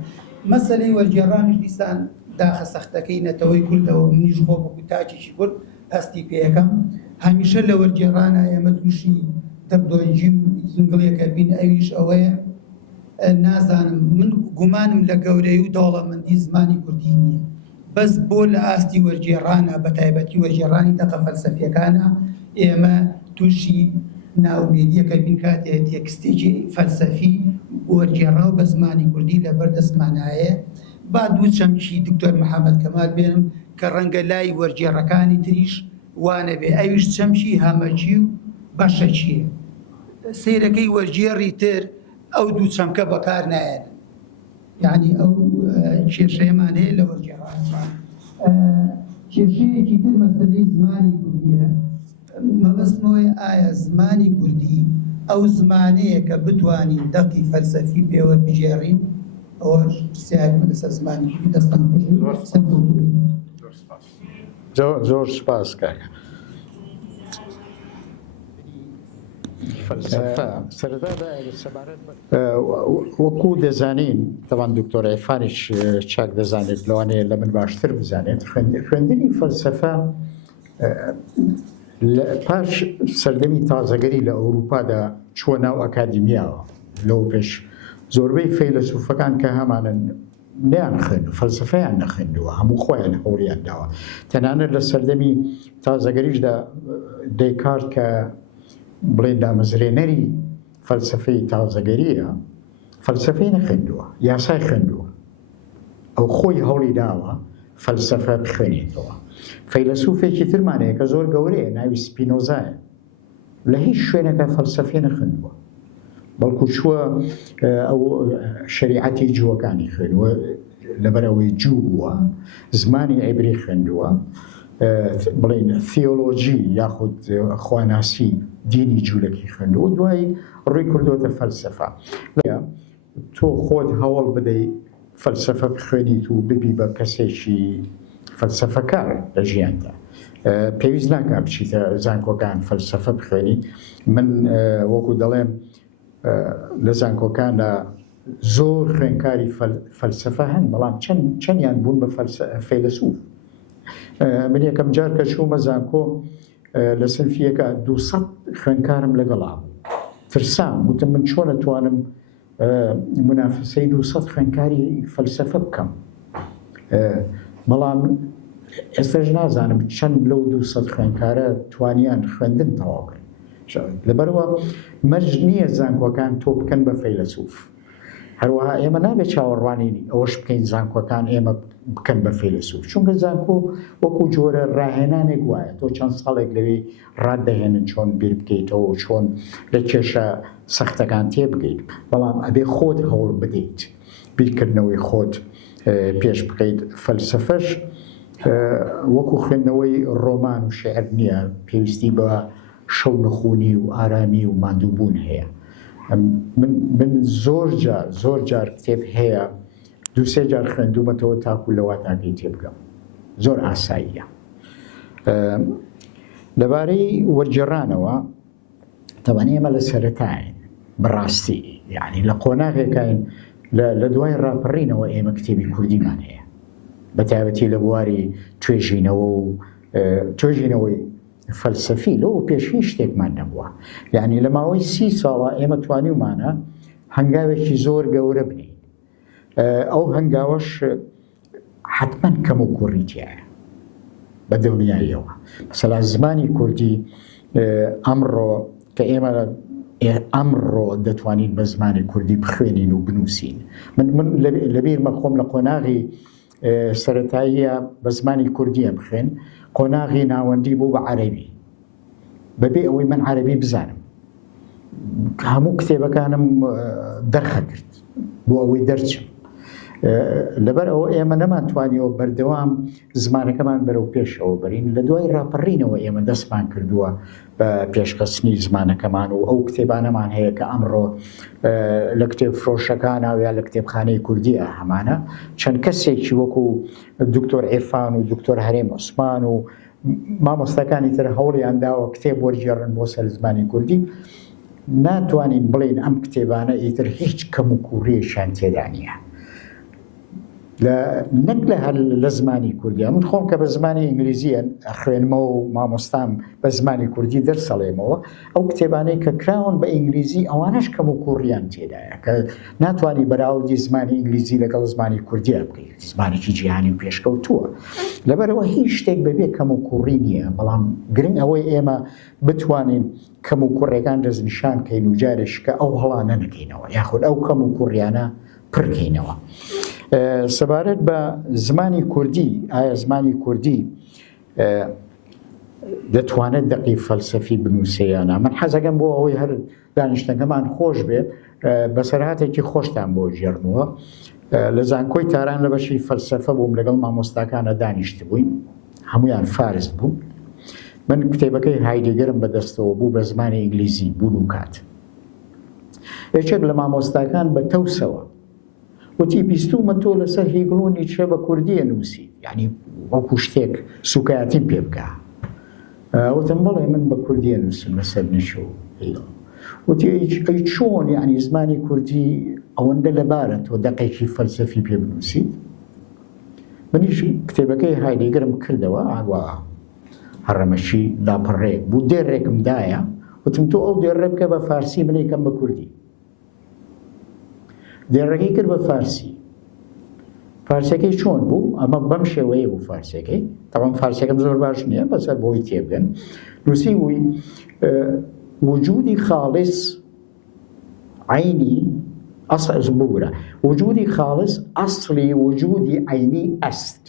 مەسەلەی وەرگێڕانیش دیسان داخە سەختەکەی نەتەوەی کوردەوە منیش خۆ بەکو تاجێکی کورد هەستی پێیەکەم هەمیشە لە وەرگێڕانە ئێمە تووشی دەردۆنجی و ئینگڵیەکە بین ئەویش ئەوەیە نازانم من گومانم لە گەورەی و دەوڵەمەندی زمانی کوردی نییە بەس بۆ لە ئاستی وەرگێڕانە بە تایبەتی وەرگێڕانی تەقە فەلسەفیەکانە ئێمە تووشی ناومێدیەکە بین کاتێ تێکستێکی فەلسەفی وەرگێڕا و بە زمانی کوردی لە بەردەستمانایە با دوو چەمکی دکتۆر محەممەد کەمال بێنم کە ڕەنگە لای وەرگێڕەکانی تریش وانە بێ ئەویش چەمکی هەمەجی و بەشە چییە سیرەکەی وەرگێڕی تر ئەو دوو چەمکە بەکار نایەن یعنی ئەو کێشەیەمان هەیە لە وەرگێڕانمان کێشەیەکی تر مەسەلەی زمانی کوردیە مەبەستمەوەی ئایا زمانی کوردی ئەو زمانەیە کە بتوانین دەقی فەلسەفی پێوە بژێڕین ئەوە پرسیارم لەسەر زمانی کوردی دەستان زۆر سپاس کاکە وەکو دەزانین تەوان دکتۆر عیرفانیش چاک دەزانێت لەوانەیە لە من باشتر بزانێت خوێندنی فەلسەفە پاش سەردەمی تازەگەری لە ئەوروپادا چووە ناو ئەکادیمیاوە لەو پێش زۆربەی فەیلسوفەکان کە هەمانن نیان خوێن فەلسەفەیان نەخوێندووە هەموو خۆیان هەوڵیان داوە تەنانەت لە سەردەمی تازەگەریشدا دێکارت کە بڵێن دامەزرێنەری فەلسەفەی تازەگەریە فەلسەفەی نەخوێندووە یاسای خوێندووە ئەو خۆی هەوڵی داوە فەلسەفە بخوێنێتەوە فەیلسوفێکی ترمانەیە کە زۆر گەورەیە ناوی سپینۆزایە لە هیچ شوێنەکە فەلسەفەی نەخوێندووە بەڵکو چووە ئەو شریعەتی جووەکانی خوێنووە لەبەرەوەی جوو بووە زمانی عیبری خوێندووە بڵێن تیۆلۆژی یاخود خواناسی دینی جوولەکی خوێندووە دوای ڕووی کردوتە فەلسەفە تۆ خۆت هەوڵ بدەی فەلسەفە بخوێنیت و ببی بە کەسێکی فەلسەفەکار لە ژیاندا پێویست ناکە بچیتە زانکۆکان فەلسەفە بخوێنی من وەکو دەڵێم لە زانکۆکاندا زۆر خوێنکاری فەلسەفە هەن بەڵام چەندیان بوون بە فەیلسوف من یەکەم جار کە چوومە زانکۆ لە سنفیەکە 200 خوێنکارم لەگەڵا ترسام وتم من چۆن ئەتوانم منافسەی 200 خوێنکاری فەلسەفە بکەم بەڵام ئێستاش نازانم چەند لەو 200 خوێنکارە توانیان خوێندن تەواوکرد لەبەرەوە مەرج نییە زانکۆکان تۆ بکەن بە فەیلسوف هەروەها ئێمە نابێت چاوەڕوانینی ئەوەش بکەین زانکۆکان ئێمە بکەن بە فەیلسوف چونکە زانکۆ وەکو جۆرە ڕاهێنانێک وایە تۆ چەند ساڵێک لەوێ ڕاددەهێنن چۆن بیر بکەیتەوە و چۆن لە کێشە سەختەکان تێبگەیت بەڵام ئەبێ خۆت هەوڵ بدەیت بیرکردنەوەی خۆت پێش بکەیت فەلسەفەش وەکو خوێندنەوەی ڕۆمان و شێعر نییە پێویستی بە شەو نەخوونی و ئارامی و ماندووبوون هەیە من زۆر جار کتێب هەیە دووسێ جار خوێندومەتەوە تاکو لەوا تاکەی تێبگەم زۆر ئاساییە لەبارەی وەرگێڕانەوە تەوانێ ئێمە لە سەرەتاین بەڕاستی یعنی لە قۆناغێکین لە دوای ڕاپەڕینەوە ئێمە کتێبی کوردیمان هەیە بە تایبەتی لە بواری توێژینەوە و توێژینەوەی فەلسەفی لەوە پێش هیچ شتێکمان نەبووە یعنی لە ماوەی 30 ساڵە ئێمە توانیومانە هەنگاوێکی زۆر گەورە بنین ئەو هەنگاوەش حتمما کەم و کوڕیتیایە بە دڵنیاییەوە مەسەلا زمانی کوردی ئەمڕۆ کە ئێمە ئەمڕۆ دەتوانین بە زمانی کوردی بخوێنین و بنووسین من لەبیرمە خۆم لە قۆناغی سەرەتاییە بە زمانی کوردیە بخوێن قۆناغی ناوەندی بوو بە عەرەبی بەبێ ئەوەی من عەرەبی بزانم هەموو کتێبەکانم دەرخە کرد بۆ ئەوەی دەرچم لەبەر ئەوە ئێمە نەمانتوانیەوە بەردەوام زمانەکەمان بەرەو پێشەوە بەرین لە دوای ڕاپەڕینەوە ئێمە دەستمان کردووە بە پێشخستنی زمانەکەمان و ئەو کتێبانەمان هەیە کە ئەمڕۆ لە کتێب فرۆشەکانە یا لە کتێبخانەی کوردیە هەمانە چەند کەسێکی وەکو دکتۆر عێرفان و دکتۆر هەرێم عوسمان و مامۆستاکانی تر هەوڵیان داوە کتێب وەرجێڕن بۆ سەر زمانی کوردی ناتوانین بڵین ئەم کتێبانە ئیتر هیچ کەم و کوڕیەشیان تێدا نییە نەک لە زمانی کوردی من خۆم کە بە زمانی ئینگلیزیە خوێنمەوە و مامۆستام بە زمانی کوردی دەرسەڵێمەوە ئەو کتێبانەی کە کراون بە ئینگلیزی ئەوانەش کەم و کوڕیان تێدایە کە ناتوانانی بەراوردی زمانی ئینگلیزی لەگەڵ زمانی کوردیە بکەیت زمانێکی جیهانی پێشکەوتووە لەبەرەوە هیچ شتێک بەبێ کەم و کوڕی نییە بەڵام گرنگ ئەوەی ئێمە بتوانین کەم و کوڕەکان دەستنیشان کەین و جارێش کە ئەو هەڵانە نەکەینەوە یاخود ئەو کەم و کوڕیانە پڕکەینەوە. سەبارەت بە زمانی کوردی ئایا زمانی کوردی دەتوانێت دەقی فەلسەفی بنووسیانە من حەزەکەم بۆ ئەوەی هەر دانیشتەکەمان خۆش بێت بەسەرهاتێکی خۆشتان بۆ ژێڕنەوە لە زانکۆی تاران لە بەشی فەلسەفە بووم لەگەڵ مامۆستاکانە دانیشت بووین هەمویان فارس بوون من کتێبەکەی هایدگەرم بەدەستەوە بوو بە زمانی ئینگلیزی بوون و کات یەکێک لە مامۆستاکان بە تەوسەوە وتی بیستومە تۆ لەسەر هیگڵۆنی چێ بە کوردیە نووسی یعنی وەکو شتێک سوکایەتیم پێ بکە وتم بەڵێ من بە کوردیە نووسم لەسەر نەشەوە وتی ئەی چۆن یعنی زمانی کوردی ئەوەندە لەبارە تۆ دەقێکی فەلسەفی پێ بنووسی منیش کتێبەکەی هایدگەرم کردەوە ئاوا هەڕەمەشی لاپەڕێک بوو دێڕێکم دایە وتم تۆ ئەو دێڕێ بکە بە فارسی من یەکەم بە کوردی دێڕەکەی کرد بە فارسی فارسەکەی چۆن بوو ئەمە بەم شێوەیە بوو فارسەکەی تاوان فارسەکەم زۆر باش نییە بەسەر بۆی تێبگەن نووسی بووی وجودی خالص عینی ئەسڵ بگورە وجودی خالص ئەسڵی وجودی عینی ئەست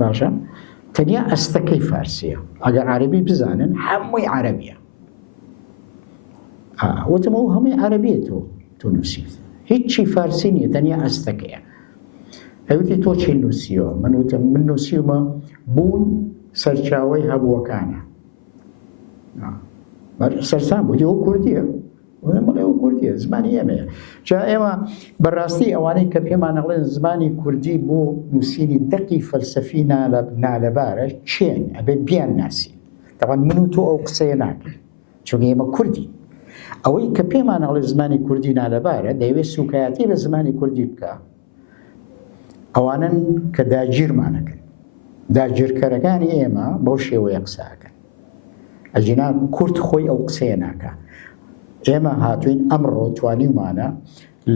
باشە تەنیا ئەستەکەی فارسیە ئەگەر عەرەبی بزانن هەمووی عەرەبیە وتم ئەو هەمووی عەرەبیێتەوە تۆ نووسیت هیچی فارسی نییە تەنیا ئەستەکەیە ئەوتی تۆ چی نووسیەوە من وتم من نووسیومە بوون سەرچاوەی هەبووەکانە سەرسام بوو ئەو کوردیە بڵێ ئەو کوردیە زمانی ئێمەیە جا ئێمە بەڕاستی ئەوانەی کە پێمان ئەڵێن زمانی کوردی بۆ نووسینی دەقی فەلسەفی نالەبارە چێن ئەبێ بیان ناسی تاوان من و تۆ ئەو قسەیە ناکەین چونکە ئێمە کوردی ئەوەی کە پێمان ئەڵێ زمانی کوردی نالەبارە دەیەوێت سوکایەتی بە زمانی کوردی بکە ئەوانن کە داگیرمانەکەن داگیرکەرەکانی ئێمە بەو شێوەیە قساکەن ئەجینا کورد خۆی ئەو قسەیە ناکە ئێمە هاتوین ئەمڕۆ توانیمانە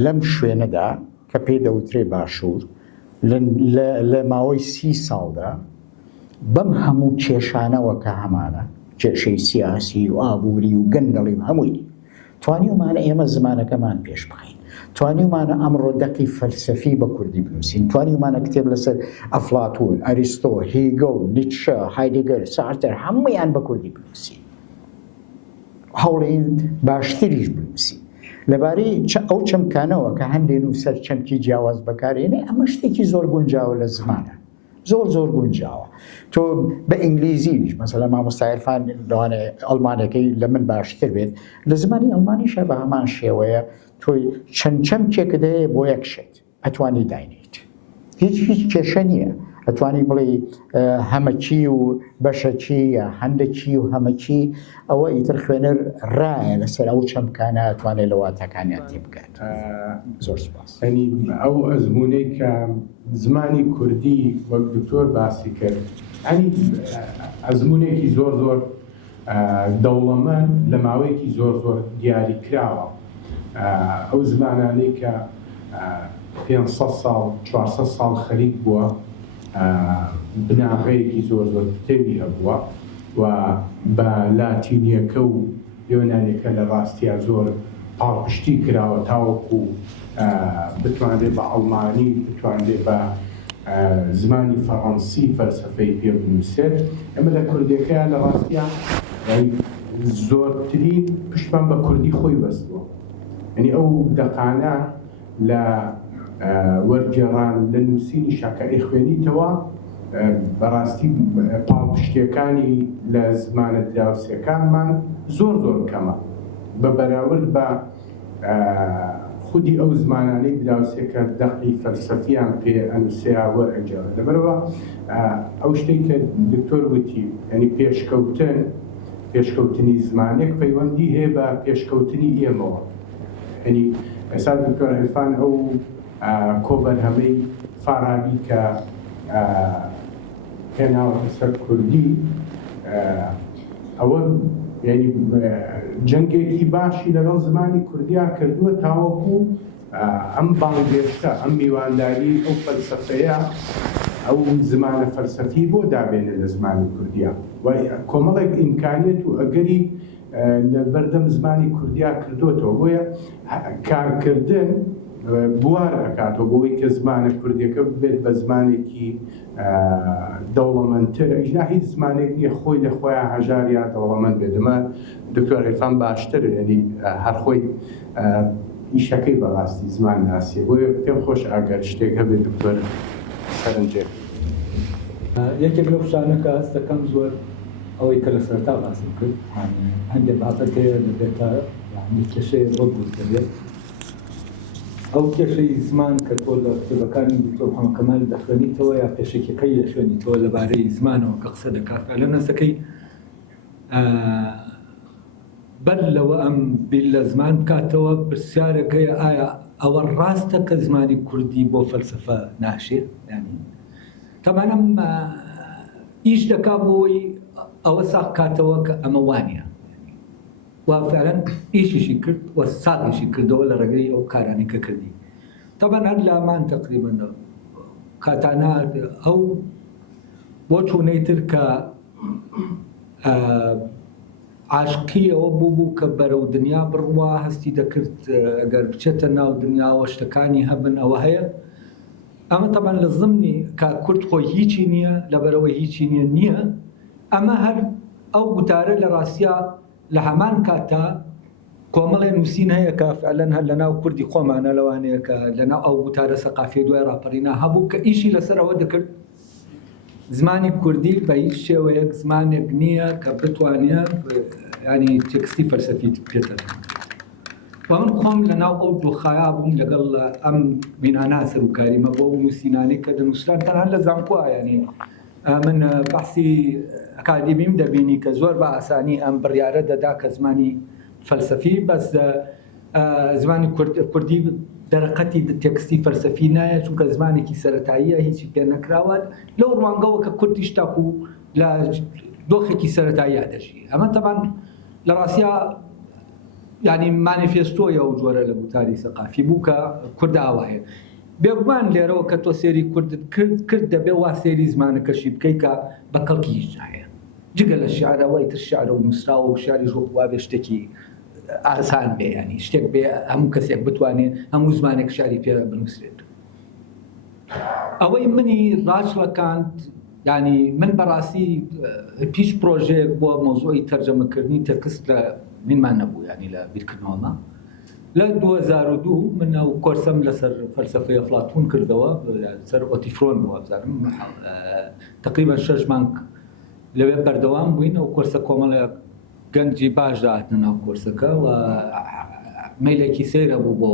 لەم شوێنەدا کە پێی دەوترێ باشوور لە ماوەی 30 ساڵدا بەم هەموو کێشانەوە کە هەمانە کێشەی سیاسی و ئابووری و گەندەڵی هەمووی توانیمانە ئێمە زمانەکەمان پێش بخەین توانیمانە ئەمڕۆ دەقی فەلسەفی بە کوردی بنووسین توانیمانە کتێب لەسەر ئەفلاتون ئەریستۆ هێگەل نیتشە هایدگەر سارتر هەموویان بە کوردی بنووسین هەوڵێن باشتریش بنووسین لەبارەی ئەو چەمکانەوە کە هەندێک نووسەر چەمکی جیاواز بەکارێنێ ئەمە شتێکی زۆر گونجاوە لە زمانە زۆر گونجاوە تۆ بە ئینگلیزیش مەسەلا مامۆستا عێرفان لەوانێ ئەڵمانەکەی لە من باشتر بێت لە زمانی ئەڵمانیشە بە هەمان شێوەیە تۆی چەند چەمکێکت هەیە بۆ یەک شت ئەتوانی داینیت هیچ کێشە نییە ئەتوانی بڵێ هەمەچی و بەشەچی یا هەندێکی و هەمەچی ئەوە ئیتر خوێنەر ڕایە لەسەر ئەو چەمکانە ئەتوانێت لە واتەکانیان تێ بکات زۆر سپاس ینی ئەو ئەزمونەی کە زمانی کوردی وەک دکتۆر باسی کرد ئەنی ئەزمونێکی زۆر دەوڵەمەند لە ماوەیەکی زۆر دیاری کراوە ئەو زمانانەی کە 500 ساڵ 400 ساڵ خەریک بووە بناغەیەکی زۆر کتێبی هەبووە و بە لاتینیەکە و یۆنانیەکە لە ڕاستیە زۆر پاڵپشتی کراوە تاوەکو بتوانێت بە ئەڵمانی بتوانێت بە زمانی فەڕەنسی فەلسەفەی پێ بنووسێت ئەمە لە کوردیەکە لە ڕاستیە زۆرترین پشتمان بە کوردی خۆی بەستووە یعنی ئەو دەقانە لە وەرگێڕان لە نووسینی شاکایی خوێنیتەوە بەڕاستی پاڵپشتیەکانی لە زمانە دراوسەکانمان زۆر کەمە بە بەراورد بە خودی ئەو زمانانەی دراوسێکە دەقی فەلسەفیان پێ ئەنووسیا وەرئەگەڕێت. لەبەرەوە ئەو شتەی کە دکتۆر وتی ینی پێشکەوتنی زمانێک پەیوەندی هەیە بە پێشکەوتنی ئێمەوە. ینی ئێستا دکتۆر عیرفان ئەو کۆبەرهەمەی فارابی کە پێناوەتە سەر کوردی ئەوە ینی جەنگێکی باشی لەگەڵ زمانی کوردیا کردووە تاوەکو ئەم بانگێشتە ئەم میوانداری ئەو فەلسەفەیە ئەو زمانە فەلسەفی بۆ دابێنێت لە زمانی کوردیا و کۆمەڵێک ئیمکانێت و ئەگەری لە بەردەم زمانی کوردیا کردوێتەوە. بۆیە کارکردن بوار ئەکاتەوە بۆی کە زمانە کوردیەکە بێت بە زمانێکی دەوڵەمەندتر. ئەینا هیچ زمانێک نییە خۆی لە خۆیان هەژار یا دەوڵەمەند بێت. ئەمە دکتۆر عیرفان باشتر ینی هەر خۆی ئیشەکەی بەڕاستی زمان ناسیە. بۆیە پێم خۆش ئاگەر شتێک هەبێت دکتۆر سەرنجێک. یەکێک لەو شتانەکە هەست دەکەم زۆر ئەوەی کە لە سەرتا باسم کرد هەندێک بابەتەیە دەبێتە کێشەیە بۆ دروست دەبێت. ئەو کێشەی زمان کە تۆ لە کتێبەکانی دکتۆر محەممەد کەمال دەخوێنیتەوە یا پێشێکەکەی دەخوێنیتەوە لەبارەی زمانەوە کە قسە دەکات لە نەسەکەی بەر لەوە ئەم بیل لە زمان بکاتەوە پرسیارەکەیە ئایا ئەوە ڕاستە کە زمانی کوردی بۆ فەلسەفە ناشێ؟ ینی تەمانەم ئیش دەکا بۆی ئەوە ساق کاتەوە کە ئەمە وانە وافعلەن ئیشیشی کرد و ساقیشی کردەوە لە ڕێگەی ئەو کارانی کە کردی. تەبەن هەر لامان تەقریبەن کاتانە ئەو بۆ چوونەی تر کە عاشقی ئەوە بوو کە بەرەو دنیا بڕوا هەستی دەکرد ئەگەر بچێتە ناو دنیاوە شتەکانی هەبن ئەوە هەیە. ئەمە تەبەن لە زمنی کە کورد خۆی هیچی نییە لەبەرەوە هیچی نییە. ئەمە هەر ئەو گوتارە لە ڕاستیا لە هەمان کاتا کۆمەڵێ نووسین هەیە کە فعلەن هەر لە ناو کوردی خۆمانە لەوانەیە کە لە ناو ئەو گوتارە سەقافی دوای ڕاپەڕینا هەبوو کە ئیشی لەسەرەوە دەکرد زمانی کوردی بە هیچ شێوەیەک زمانێک نییە کە بتوانێت ینی تێکستی فەلسەفی پێتە. من خۆم لە ناو ئەو دۆخایە بووم لەگەڵ ئەم بینانە سەرۆکاریمە بۆ نووسینانەی کە دەنووسران تەنها لە زانکۆە. ینی من بەحسی ئەکادیمیم دەبینی کە زۆر بە ئاسانی ئەم بڕیارە دەدا کە زمانی فەلسەفی بەس زمانی کوردی دەرەقەتی تێکستی فەلسەفی نایە چونکە زمانێکی سەرەتاییە هیچی پێ نەکراوە لەو ڕوانگەوە کە کوردیش تاکو لە دۆخێکی سەرەتاییە دەژی. ئەمە تەبەن لە ڕاستیا ینی مانیفێستۆیە و جۆرە لە گوتاری سەقافی بوو کە کورد ئاوایە. بێگومان لێرەوە کە تۆ سێری کوردت کرد دەبێ وا سێری زمانەکەشی بکەی کە بە کەڵکی هیچ نایە جگە لە شیعرەوەی تر شیعرە و نووسراوە و شیعری ژۆخوا بێ شتێکی ئاسان بێ ینی شتێک بێ هەموو کەسێک بتوانێت هەموو زمانێک شاری پێ بنووسرێت. ئەوەی منی ڕاچڵەکاند ینی من بەڕاستی پیش پرۆژەیەک بۆ مۆزوعی تەرجەمەکردنی تەکست لە منمان نەبوو ینی لە بیرکردنەوەمە. لە 2002 من ئەو کۆرسەم لەسەر فەلسەفەی ئەفلاطون کردەوە سەر ئۆتیفرۆن بووە بزانم تقریبا 6 مانگ لەوێ بەردەوام بووین. ئەو کۆرسە کۆمەڵێک گەنجی باش داهاتنە ناو کۆرسەکە و مەیلێکی سەیرە بوو بۆ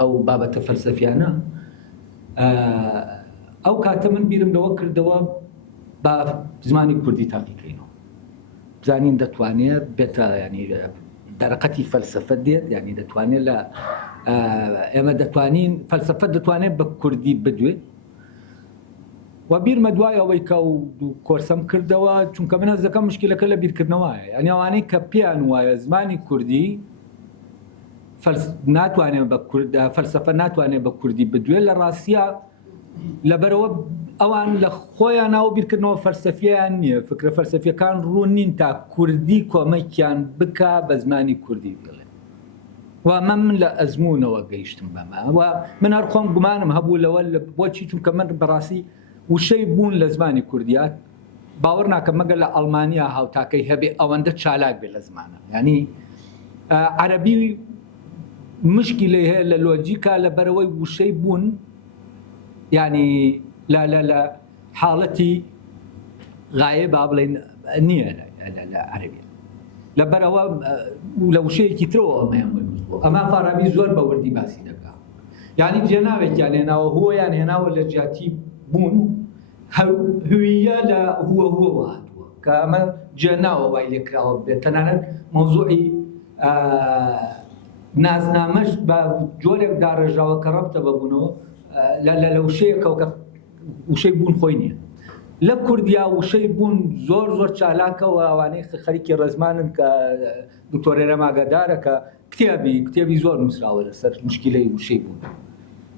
ئەو بابەتە فەلسەفیانە. ئەو کاتە من بیرم لەوە کردەوە بە زمانی کوردی تاقیکەینەوە بزانین دەتوانێت بێتە ینی دەرەقەتی فەلسەفە دێت ینی دەتوانێت لە ئێمە دەتوانین فەلسەفە دەتوانێت بە کوردی بدوێت و بیرمە دوای ئەوەی کە و کۆرسەم کردەوە چونکە من هەز دەکەم مشکلەکە لە بیرکردنەوەیە ینی ئەوانەی کە پێیان وایە زمانی کوردی ناتوانێت بە فەلسەفە ناتوانێت بە کوردی بدوێت لە ڕاستیە لەبەرەوە ئەوان لە خۆیان ناو بیرکردنەوە فەلسەفیان نییە فکرە فەلسەفیەکان ڕوون نین تا کوردی کۆمەکیان بکا بە زمانی کوردی بڵێ و من لە ئەزمونەوە گەیشتم بەمە و من هەر خۆم گومانم هەبوو لەوە بۆچی چونکە من بەڕاستی وشەی بوون لە زمانی کوردیات باوەڕ ناکەم مەگەر لە ئەڵمانیا هاوتاکەی هەبێ ئەوەندە چالاک بێ لە زمانە ینی عەرەبی مشكلة هي اللوجيكا لبروي وشي بون يعني لا حالتي غايبة بلين نية لا عربية لبروا ولو شيء كترو أما فارابي زور بوردي باسي دكا يعني جنابك يعني أنا وهو يعني أنا ولا جاتي بون هوية لا هو واحد كما جناو ويلك راو بتنانا موضوعي ناس نامش بجورك درجة وكربت ببونو لا لو شيء كوكب وشيء بون خويني لا كرديا وشيء بون زور شالاكا واني خليكي رزمان كدكتور رما قدارك كتابي زور نسرا ولا صار مشكلة وشيء بون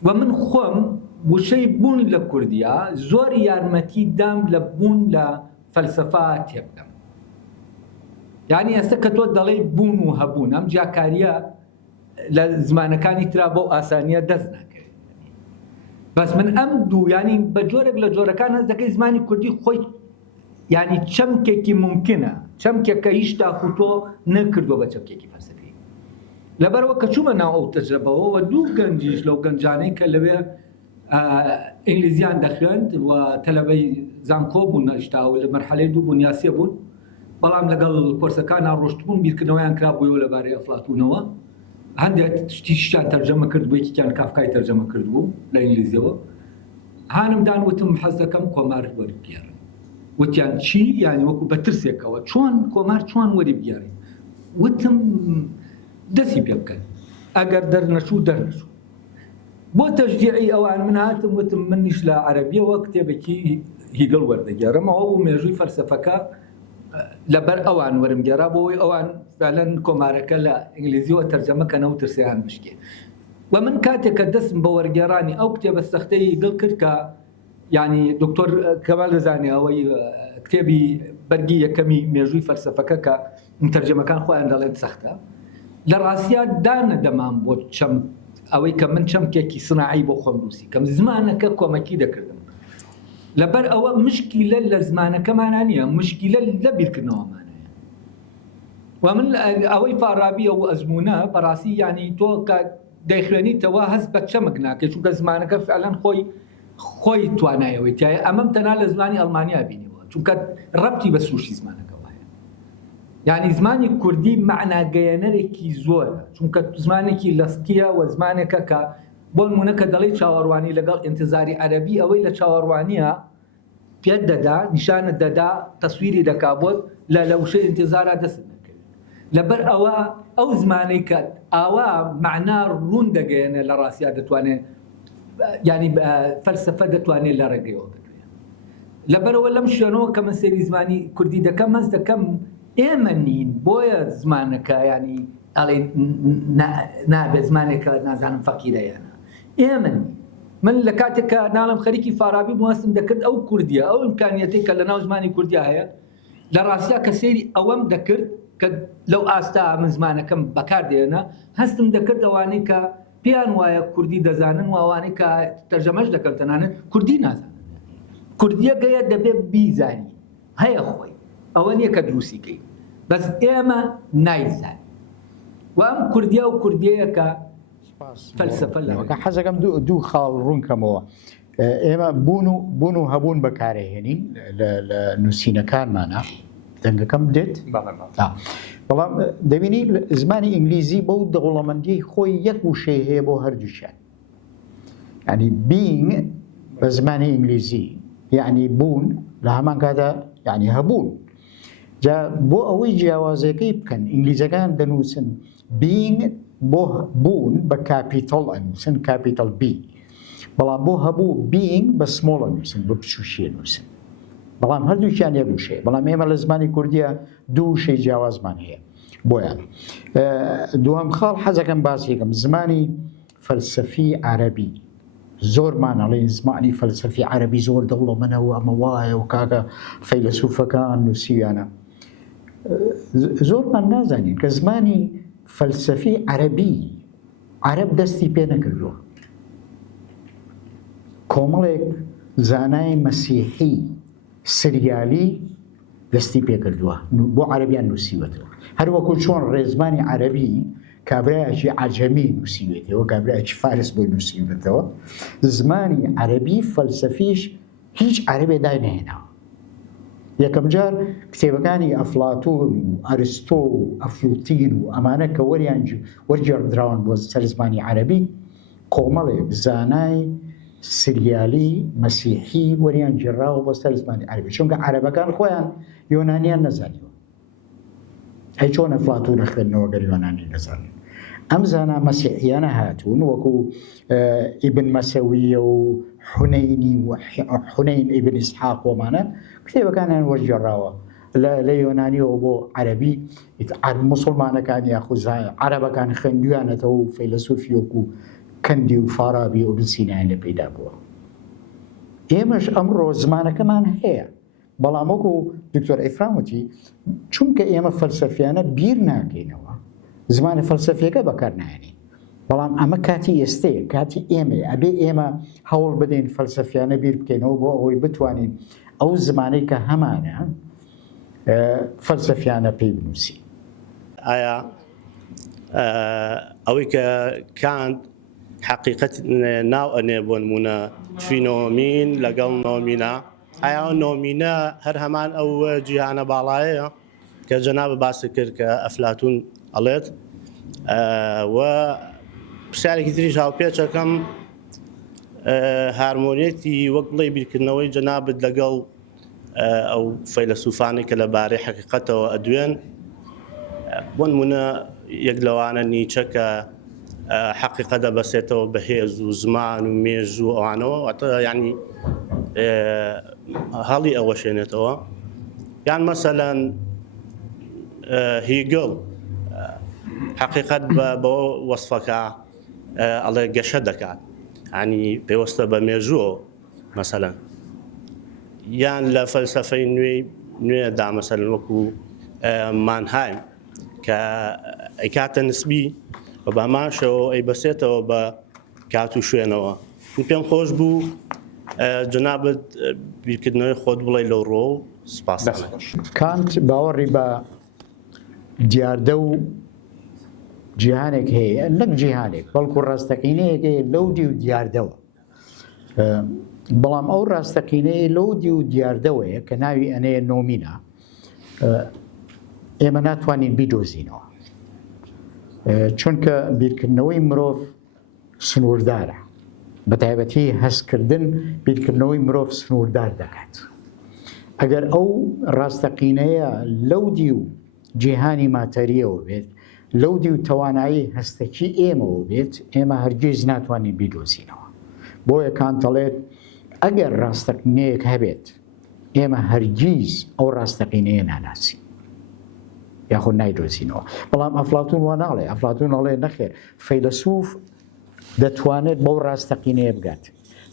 ومن خوم وشيء بون لكرديا زور يارمتي دام لبون لفلسفات يبقى يعني أستكتوا دلي بون وهبون أم جاكاريا لزمان كان يترابو آسانية دزنا بس من أمدو يعني بجورك لجورك كان هذا زماني كردي خوي يعني شمكة ممكنة شمكة يشتا خطو نكردو بشمكة فلسفي لبروا كشومنا أو تجربة ودو كنجيش لو كنجاني كلبه إنجليزيان دخلت وتلبي زانكوب ونشتاو المرحلة دو بنياسية بون بلام لقل كورسا كان روشتبون بيركنويان كرابو ولا باري أفلاطونوا هندي تشتان ترجمة كرد بيكي كان كافكاي ترجمة كردو لإنجليزية هانم دان وتم حزكم كومار وري بيارن وتيان شي يعني وكو بترسيكا وشون كومار شون وري بيارن وتم دسي بيبكن أجر درنشو بو تشجيعي أوان من هاتم وتم منيش لا عربية وكتابكي هي قل ورد جارة ما هو ميجوي فلسفكا لبر أوان ورم جرابو أوان فعلا كوماركا لا إنجليزي وترجمة كانوا ترسيان مشكلة ومن كاتك الدسم بورجراني أو كتاب السختي قل كركا يعني دكتور كمال رزاني أو كتابي برقية كمي ميجوي فلسفكا مترجمة كان خوان دالين سختا لراسيات دان دمان بو شم أو كمن شم كي صناعي بو خمروسي كم زمانك كوما كيدا كردم لبر أو مشكلة لزمانة كمانانية مشكلة لبيركنوا مانية ومن أوي فارابي أو أزمونا براسي يعني تو كداخلني تواهز بتشمقنا كشو كزمانك فعلا خوي توانايا ويتاي أمامتنا لزماني ألمانيا بيني شو كد ربطي بس وش زمانك واحد يعني زماني كردي معنى جيانركي زور شو كد زمانك لسكيا وزمانك ك بون منك دليل شاورواني لقال انتظاري عربي أو إلى شاوروانيها بيددا نشان الددا تصويري دكابوت لا لو شيء انتظار دسنا لبر أو زمانك أو معناه رون دقينا لراسيا دتواني يعني فلسفة دتواني لرجيو لبر ولا مش شنو كمان سيري زماني كردي دكم مز دكم إيمانين بويا زمانك يعني على ناب زمانك نازان فقيرة يعني إيماني من لكاتك نعلم خريكي فارابي مواسم ذكرت أو كردية أو إمكانياتك لنا زماني كردية هي لراسيا كسيري أوام ذكرت لو أستا من زمانك كم بكاردي أنا هستم ذكرت أوانيك بيان ويا كردي دزانن وأوانيك ترجمش ذكرت أنا كردي نازان كردية جاية دبي بيزاني هيا خوي أوانيك دروسي كي بس إيما نايزان وأم كردية وكردية ك فلسفة لا حاجة دو خال رونكموا إما بونو هبون بكاره يعني لنسينا كان معنا دنگا كم بديت؟ والله دبيني زماني إنجليزي بود دغلمندي خوي يكو شيء هي بو هردوشان يعني being بزماني إنجليزي يعني بون لهمان كذا يعني هبون جا بو أوي جوازي كيف كان إنجليزي كان دنوسن being بون بكابيتال أنوسن كابيتال بي بلام بو هبو being بسمول أنوسن ببشوشي أنوسن بلام هردو شان يدو شيء بلام إما لزماني كردية دو شيء جواز من هي بويان دوام خال حزا كان باسي كم زماني فلسفي عربي زور معنا لين زماني فلسفي عربي زور دولة منه وموايا وكاكا فيلسوفة كان نسيانا زور من نازانين كزماني فلسفي عربي عرب دستي بينا كردوه كومالك زاناي مسيحي سريالي دستي بينا كردوه بو عربيان نسيوته هر وكل شون رزماني عربي کابراایکی عەجەمی نووسیوێتەوە کابراایکی فارس بۆی نووسیوێتەوە زمانی عەرەبی فەلسەفیش هیچ عەرەبێ دای نەهێناوە یەکەم جار کتێبەکانی ئەفلاتۆن و ئەرستۆ و ئەفلوتین و ئەمانە کە وەرجێڕدراون بۆ سەر زمانی عەرەبی کۆمەڵێک زانای سریالی مەسیحی وەریان جێڕاوە بۆ سەر زمانی عەرەبی چونکە عەرەبەکان خۆیان یۆنانیان نەزانیوە ئەی چۆن ئەفلاتۆن خوێندنەوە گەر یۆنانی نەزانن ئەم زانا مەسیحیانە هاتوون وەکو ئیبن مەسەویە و حونەینی و حونەین ئیبن ئیسحاق وەمانە کتێبەکانیان وەرجێڕاوە لە یۆنانیەوە بۆ عەرەبی موسڵمانەکان یاخود عەرەبەکان خوێندویانەتەوە و فەیلسوفی وەکو کەندی و فارابی و ابن سینایان لە پەیدا بووە ئێمەش ئەمڕۆ زمانەکەمان هەیە بەڵام وەکو دکتۆر ئیفرام وتی چونکە ئێمە فەلسەفیانە بیر ناکەینەوە زمانی فەلسەفیەکە بەکار نایێنین بەڵام ئەمە کاتی ئێستەیە کاتی ئێمە ئەبێ ئێمە هەوڵ بدەین فەلسەفیانە بیر بکەینەوە بۆ ئەوەی بتوانین ئەو زمانەی کە هەمانە فەلسەفیانە پێی بنووسی ئایا ئەوەی کە کانت حقیقەت ناو ئەنێ بۆ نمونە فینۆمین لەگەڵ نۆمینە ئایا نۆمینە هەر هەمان ئەو جیهانە باڵایەیە کە جەناب باسی کرد کە ئەفلاتون ئەڵێت و پرسیارێکی تریش هاوپێچەکەم هارمۆنیەتی وەک بڵێ بیرکردنەوەی جەنابت لەگەڵ ئەو فەیلسوفانی کە لەبارەی حقیقەتەوە ئەدوێن بۆ نمونە یەک لەوانە نیچە کە حقیقەت دەبەسێتەوە بە هێز و زمان و مێژ و ئەوانەوە واتە یعنی هەڵی ئەوە شوێنێتەوە یان مەسەلەن هیگڵ حقیقەت بۆ وەسفەکە ئەڵێ گەشە دەکات ینی پێوەستە بە مێژووە مەسەلەن یان لە فەلسەفەی نوێدا مەسەلەن وەکو مانهایم کە ئەیکاتە نسبی و بەماشەوە ئەی بەسێتەوە بە کات و شوێنەوە پێم خۆش بوو جەنابەت بیرکردنەوەی خۆت بڵێ لەو ڕۆ و سپاس کانت باوەڕی بە دیاردە و جیهانێک هەیە نەک جیهانێک بەڵکو ڕاستەقینەیەک هەیە لەودی و دیاردەوە بەڵام ئەو ڕاستەقینەیە لەودی و دیاردەوەیە کە ناوی ئەنەیە نۆمینە ئێمە ناتوانین بیدۆزینەوە چونکە بیرکردنەوەی مرۆڤ سنووردارە بەتایبەتی هەستکردن بیرکردنەوەی مرۆڤ سنووردار دەکات ئەگەر ئەو ڕاستەقینەیە لەودی و جیهانی ماتەریەوە بێت لەودی و توانایی هەستەکی ئێمەوە بێت ئێمە هەرگیز ناتوانین بیدۆزینەوە بۆیە کانتەڵێت ئەگەر ڕاستەقینەیەک هەبێت ئێمە هەرگیز ئەو ڕاستەقینەیە ناناسین یاخود نایدۆزینەوە بەڵام ئەفلاتون وا ناڵێ ئەفلاتون ئەڵێ نەخێر فەیلسوف دەتوانێت بەو ڕاستەقینەیە بگات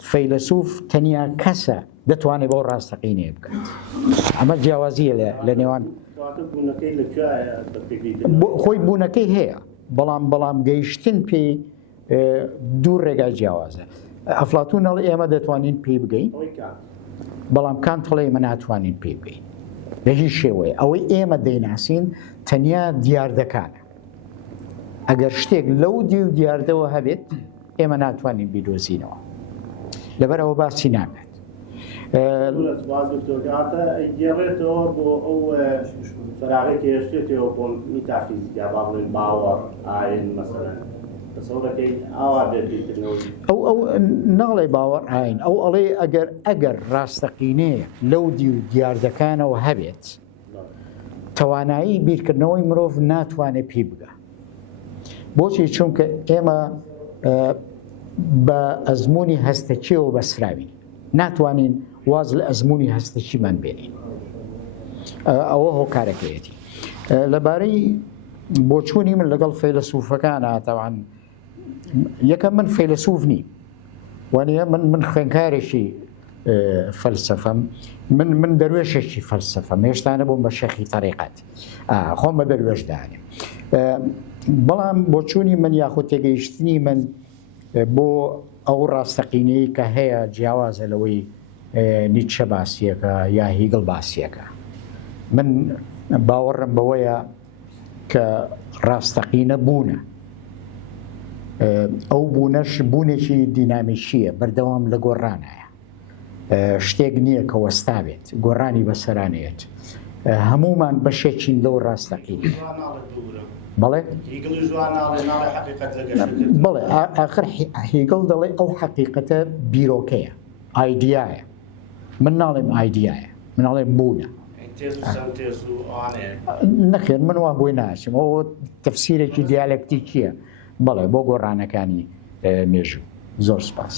فەیلسوف تەنیا کەسە دەتوانێت بەو ڕاستەقینەیە بکات ئەمە جیاوازیە لە نێوان خۆی بوونەکەی هەیە بەڵام گەیشتن پێی دوو ڕێگای جیاوازە ئەفلاتون ئەڵێ ئێمە دەتوانین پێی بگەین بەڵام کانتڵێ ئێمە ناتوانین پێی بگەین بە هیچ شێوەیە ئەوەی ئێمە دەیناسین تەنیا دیاردەکانە ئەگەر شتێک لەو دی و دیاردەوە هەبێت ئێمە ناتوانین بیدۆزینەوە لەبەرەوە باسی ناکات گێڕێتەوە بۆ ئەو فراغی هێشتێتەوە بۆ میتافیزیکا با بڵێن باوەڕ ئاین مەسەلەن تەسەوڕەکەی ئاوا بێتکردنەوە ئەو ناڵێ باوەڕ ئاین ئەو ئەڵێ ئەگەر ڕاستەقینەیە لەو دی و دیاردەکانەوە هەبێت توانایی بیرکردنەوەی مرۆڤ ناتوانێت پێی بگە بۆچی چونکە ئێمە بە ئەزمموی هەستەکیەوە بەسراوین ناتوانین واز لە ئەزمموی هەستەکیمان بێنین ئەوە هۆکارەکەیەتی لەبارەی بۆچوونی من لەگەڵ فەیلسوفەکانە تاوان یەکەم من فەیلسوف نیم وانە من خوێنکارێکی فەلسەفەم من دەروێشێکی فەلسەفەم هێشتانە بووم بە شەخی تەریقەت خۆم بە دەروێش دانێ بەڵام بۆچوونی من یاخود تێگەیشتنی من بۆ ئەو ڕاستەقینەی کە هەیە جیاوازە لەوەی نیچە باسیەکە یا هیگڵ باسیەکە من باوەڕم بەوەیە کە ڕاستەقینە بوونە ئەو بوونەش بوونێکی دینامیشیە بەردەوام لە گۆڕانایە شتێک نییە کە وەستا بێت گۆڕانی بەسەرانێت هەمومان بەشێکین لەو ڕاستەقی بەڵێ بڵێ ئاخر هیگڵ دەڵێ ئەو حەقیقەتە بیرۆکەیە ئایدیایە من ناڵێم ئایدیایە من ناڵێم بوونە نەخێن من وا بۆی ناچم ئەو تەفسیرێکی دیالکتیکیە بەڵێ بۆ گۆڕانەکانی مێژوو زۆر سپاس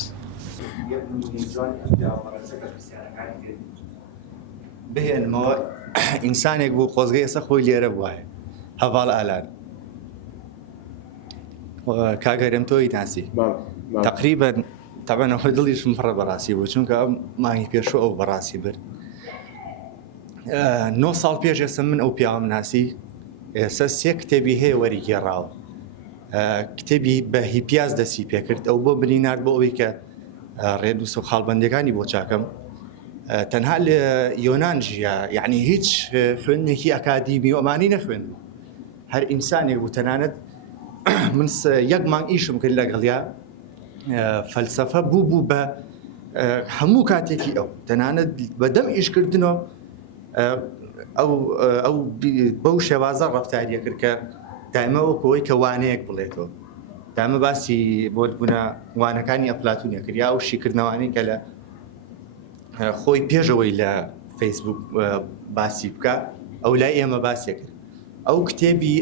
بهێنمەوە ئینسانێک بوو خۆزگەی ئێستا خۆی لێرە بووە هەڤاڵ ئالان کاگەرم تۆی ناسی تقریبا طبعا ئەوە دڵیشم پڕە بەڕاستی بوو چونکە ئەم مانگی پێشوە ئەو بەڕاستی برد 9 ساڵ پێش ئێستا من ئەو پیاوەم ناسی ئێستا 3 کتێبی هەیە وەریگێڕاوە کتێبی بە هیپیاز دەستی پێکرد ئەو بۆ بنینارد بۆ ئەوەی کە ڕێنووس و خاڵبەندەکانی بۆ چاکەم تەنها لە یۆنان ژیە یعنی هیچ خوێندنێکی ئەکادیمی و ئەمانی نەخوێن هەر ئینسانێک بوو تەنانەت من 1 مانگ ئیشم کرد لەگەڵیا فەلسەفە بوو بە هەموو کاتێکی ئەو تەنانەت بەدەم ئیشکردنەوە ئەو بەو شێوازە ڕەفتاریە کرد کە دایمە وەکەوەی کە وانەیەک بڵێتەوە دامە باسی بۆ بوونە وانەکانی ئەفلاتونیە کرد یا ئەو شیکردنەوانی کە لە خۆی پێشەوەی لە فەیسبوک باسی بکە ئەو لای ئێمە باسیە کرد ئەو کتێبی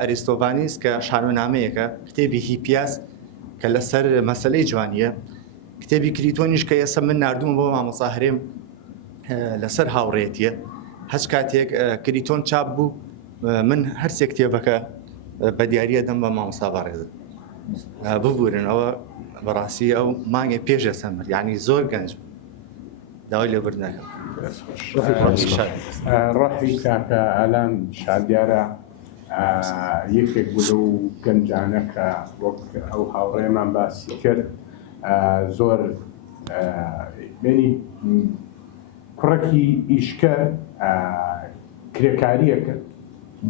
ئەریستۆڤانیس کە شارۆنامەیەکە کتێبی هیپیاس کە لەسەر مەسەلەی جوانیە کتێبی کریتۆنیش کە ئێستا من نردومە بۆ مامۆستا هەرێم لەسەر هاوڕێتیە هەچ کاتێک کریتۆن چاپ بوو من هەرسێک کتێبەکە بە دیاریە دەم بە مامۆستا بەڕێزە ببورن ئەوە بەڕاستی ئەو مانگی پێش ئەسەمر یعنی زۆر گەنج داوای لێبرد نەکەم ڕەحی کاکە ئالان شادیارە یەکێک بوو لەو گەنجانە کە وەک ئەو هاوڕێمان باسی کرد زۆر بینی کوڕێکی ئیشکە کرێکاریە کرد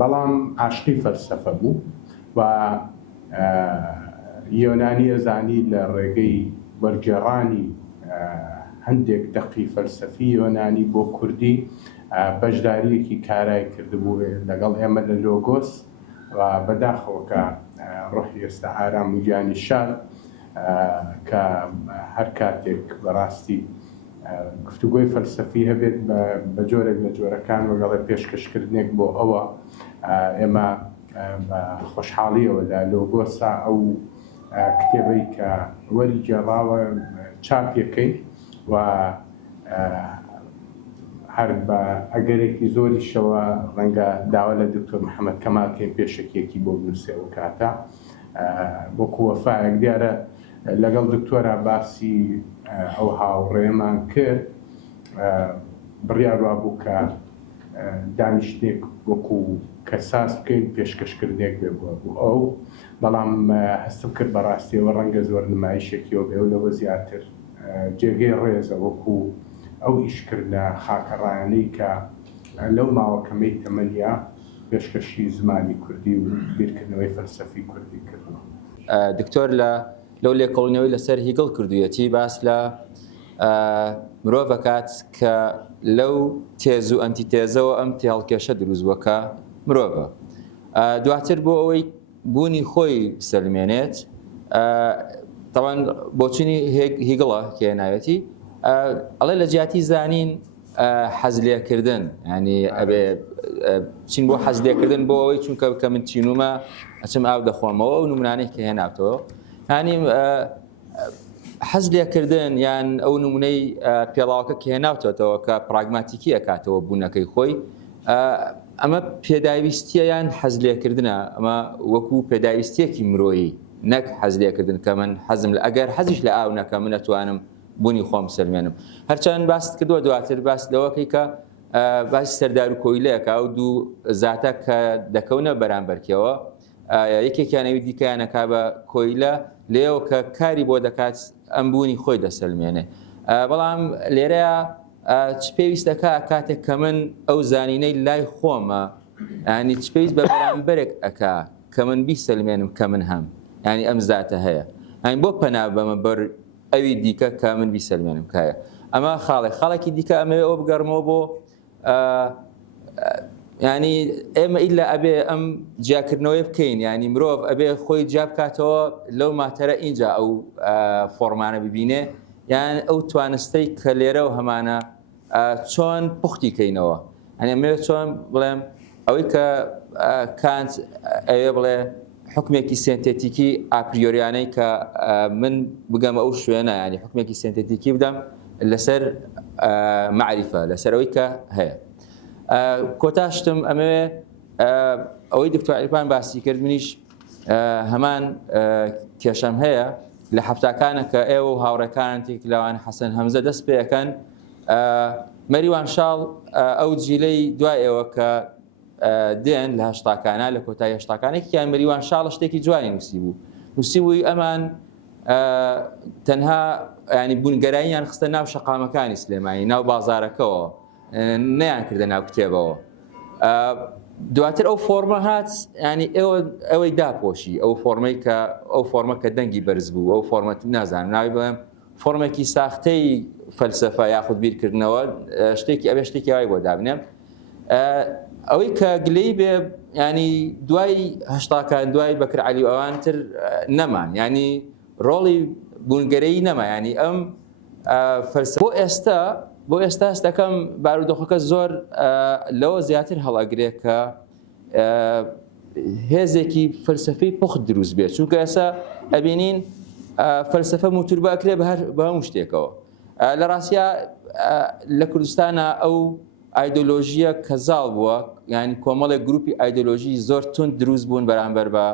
بەڵام عاشقی فەلسەفە بوو و یۆنانی ئەزانی لە ڕێگەی وەرگێڕانی هەندێک دەقی فەلسەفی یۆنانی بۆ کوردی بەشداریەکی کارای کردبوو لەگەڵ ئێمە لە لۆگۆس و بەداخەوە ڕۆحی ئێستا ئارام و گیانی شار کە هەر کاتێک بەڕاستی گفتوگۆی فەلسەفی هەبێت بە جۆرێک لە جۆرەکان وەگەڵی پێشکەشکردنێک بۆ ئەوە ئێمە بە خۆشحاڵیەوە لە لۆگۆسا ئەو کتێبەی کە وەری گێڕاوە چاپیەکەی و هەر بە ئەگەرێکی زۆریشەوە ڕەنگە داوا لە دکتۆر محەممەد کەمالکەین پێشکێکی بۆ بنووسێەوە کاتە وەکو وەفایەک دیارە لەگەڵ دکتۆرە باسی ئەو هاوڕێمان کرد بڕیاروا بوو کە دانیشتێک وەکو کەساس بکەین پێشکەشکردێک بێ بوو ئەو بەڵام هەستم کرد بەڕاستیەوە ڕەنگە زۆر نمایشێکیەوە بێ و لەوە زیاتر جێگەی ڕێزە وەکو ئەو ئیشکردە خاکەڕایانەی کە لەو ماوەکەمەی تەمەنیا پێشکەشی زمانی کوردی و بیرکردنەوەی فەلسەفی کوردی کردن. دکتۆر لەو لێکۆڵینەوەی لەسەر هیگڵ کردوویەتی باس لە مرۆڤەکات کە لەو تێز و ئەنتیتێزەوە ئەم تێهەڵکێشە دروستبووەکە مرۆڤە دواتر بۆ ئەوەی بوونی خۆی بسەلمێنێت تاوان بۆچینی هیگڵە کێناوێتی ئەڵێ لە جیاتی زانین حەزلێکردن ینی ئەبێ چین بۆ حەزلێکردن بۆ ئەوەی چونکە کە من چینومە ئەچم ئاو دەخۆمەوە و نمونانەی کە هێناوتەوە ینی حەزلێکردن یان ئەو نمونەی پێڵاوەکە کە هێناوتەوە کە پراگماتیکی ئەکاتەوە بوونەکەی خۆی ئەمە پێداویستیە یان حەزلێکردنە ئەمە وەکو پێداویستیەکی مرۆیی نەک حەزلێکردن کە من حەزم لە ئەگەر حەزیش لە ئاو نەکە من ئەتوانم بوونی خۆم سەلمێنم هەرچەند باست کردووە دواتر باس لەوەکەی کە باسی سەردار و کۆیلەیەکە و دوو زاتە کە دەکەونە بەرامبەرکەوە یەکێکیانەوی دیکەیانەکا بە کۆیلە لێەوە کە کاری بۆ دەکات ئەم بوونی خۆی دەسەلمێنێ بەڵام لێرەیە چ پێویستەکە کاتێک کە من ئەو زانینەی لای خۆمە ینی چ پێویست بە بەرامبەرێک ئەکا کە من بیسەلمێنم کە من هەم ینی ئەم زاتە هەیە ئەین بۆ پەنا بەمە بەر ئەوی دیکە کە من بیسەلمێنم کایە ئەمە خاڵێکی دیکە ئەمەوێ ئەوە بگەڕمەوە بۆ ینی ئێمە ئیلا ئەبێ ئەم جیاکردنەوەی بکەین ینی مرۆڤ ئەبێ خۆی جیا بکاتەوە لەو ماتەرە اینجا ئەو فۆرمانە ببینێ یان ئەو توانستەی کە لێرە و هەمانە چۆن پوختی کەینەوە ئەنێ ئەمەوێت چۆن بڵێم ئەوەی کە کانت ئەوێ بڵێ حکمێکی سنتێتیکی ئاپریۆریانەی کە من بگەم ئەو شوێنە ینی حکمێکی سنتێتیکی بدەم لەسەر معریفە لەسەر ئەوەی کە هەیە کۆتاشتم ئەمەوێ ئەوەی دکتۆر عیرفان باسی کرد منیش هەمان کێشەم هەیە لە هەفتاکانە کە ئێوە و هاوڕێکانێک لەوان حەسەن هەمزە دەست پێەکەن مەریوان شاڵ ئەو جیلەی دوای ئێوە کە دێن لە هەشتاکانە لە کۆتایی هەشتاکانێکیان مەریوان شاڵ شتێکی جوانی نووسی بوو نووسیبووی ئەمان تەنها ینی بوونگەراییان خستە ناو شەقامەکانی سلێمانی ناو بازارەکەەوە نەیان کردە ناو کتێبەوە دواتر ئەو فۆرمە هات ینی ئەوەی داپۆشی ئەو فۆرمە کە دەنگی بەرز بوو ئەو فۆرمەت نازانم ناوی بڵێم فۆرمێکی ساختەی فەلسەفە یاخود بیرکردنەوە شتێکی ئەوێ شتێکی وای بۆ دابنێم ئەوەی کە گلەی بێ ینی دوای هەشتاکان دوای بەکر عەلی و ئەوانتر نەمان ینی ڕۆڵی بوونگەرەی نەما ینی ئەم فەلسەفە بۆ ئێستا دەکەم بارودۆخەکە زۆر لەوە زیاتر هەڵەگرێ کە هێزێکی فەلسەفی پوخت دروست بێت چونکە ئێستا ئەبینین فەلسەفە موتوربە ئەکرێ بە هەموو شتێکەوە لە ڕاستیە لە کوردستانە ئەو ئایدۆلۆژیە کە زاڵ بووە ینی کۆمەڵێک گروپی ئایدۆلۆژی زۆر تند دروست بوون بەرامبەر بە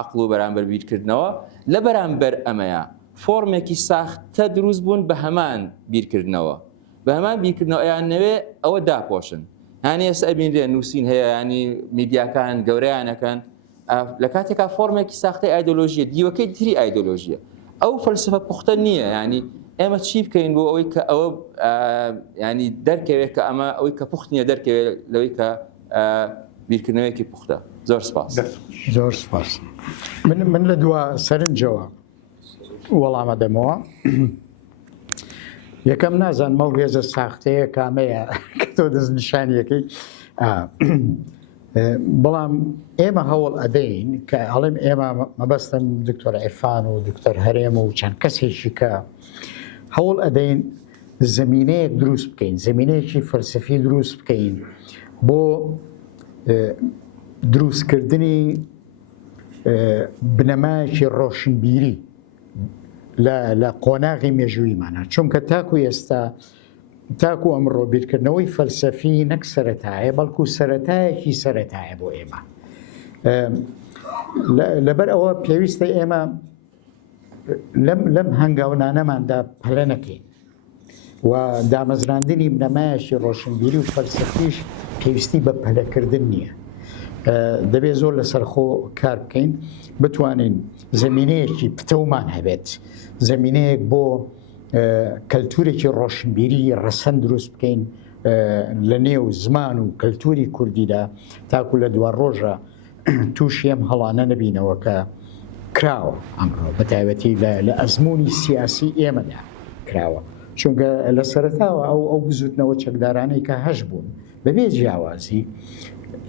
عەقڵ و بەرامبەر بیرکردنەوە لە بەرامبەر ئەمەیە فۆرمێکی ساختە دروست بوون بە هەمان بیرکردنەوە بە هەمان بیرکردنەوەیان نەوێ ئەوە داپۆشن هەنی ئێستا ئەبینرێ نووسین هەیە ینی میدیاکان گەورەیانەکەن لە کاتێکا فۆرمێکی ساختەی ئایدۆلۆژیە دیوەکەی تری ئایدۆلۆژیە ئەو فەلسەفە پوختە نییە ینی ئێمە چی بکەین بۆ ئەوەی کە ئەوە ینی دەرکەوێت کە ئەمە ئەوەی کە پوخت نییە دەرکەوێت لەوەی کە بیرکردنەوەیەکی پوختە زۆر سپاس زۆر سپاس من لە دووە سەرنجەوە وەڵامە دەمەوە یەکەم نازان مەڵ ڕێزە ساختەیە کامەیە کە تۆ دەستنیشانیەکەی بەڵام ئێمە هەوڵ ئەدەین کە هەڵێم ئێمە مەبەستم دکتۆر عیرفان و دکتۆر هەرێم و چەند کەسێکی کە هەوڵ ئەدەین زمینەیەک دروست بکەین زمینەیەکی فەلسەفی دروست بکەین بۆ دروستکردنی بنەمایەکی ڕۆشنبیری لە قۆناغی مێژوویمانە چونکە تاکو ئێستا تاکو ئەمڕۆ بیرکردنەوەی فەلسەفی نەک سەرەتایە بەڵکو سەرەتایەکی سەرەتایە بۆ ئێمە لەبەر ئەوە پێویستە ئێمە لەم هەنگاونانەماندا پەلە نەکەین و دامەزراندنی بنەمایەکی ڕۆشنبیری و فەلسەفیش پێویستی بە پەلەکردن نییە دەبێت زۆر لەسەرخۆ کار بکەین بتوانین زمینەیەکی پتەومان هەبێت زمینەیەک بۆ کەلتورێکی ڕۆشنبیری ڕەسەن دروست بکەین لە نێو زمان و کەلتوری کوردیدا تاکو لە دووە ڕۆژە تووشی ئەم هەڵانە نەبینەوە کە کراوە ئەمڕۆ بەتایبەتی لە ئەزمموی سیاسی ئێمەدا کراوە چونکە لە سەرەتاوە ئەو بزوتنەوە چەکدارانەی کە هەش بوون بەبێ جیاوازی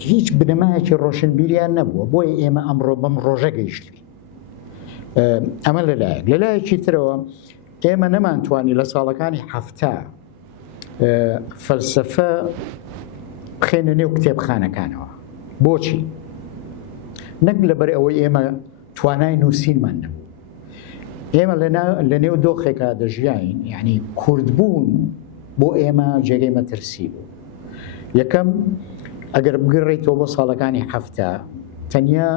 هیچ بنەمایەکی ڕۆشنبیریان نەبووە بۆیە ئێمە ئەمڕۆ بەم ڕۆژە گەیشتوین ئەمە لەلایەکی ترەوە ئێمە نەمانتوانی لە ساڵەکانی هەفتە فەلسەفە بخێنە نێو کتێبخانەکانەوە بۆچی؟ نەک لەبەر ئەوەی ئێمە توانای نووسینمان نەبوو ئێمە لە نێو دۆخێکا دەژیاین یعنی کوردبوون بۆ ئێمە جێگەی مەترسی بوو یەکەم ئەگەر بگەڕێیتەوە بۆ ساڵەکانی هەفتە تەنیا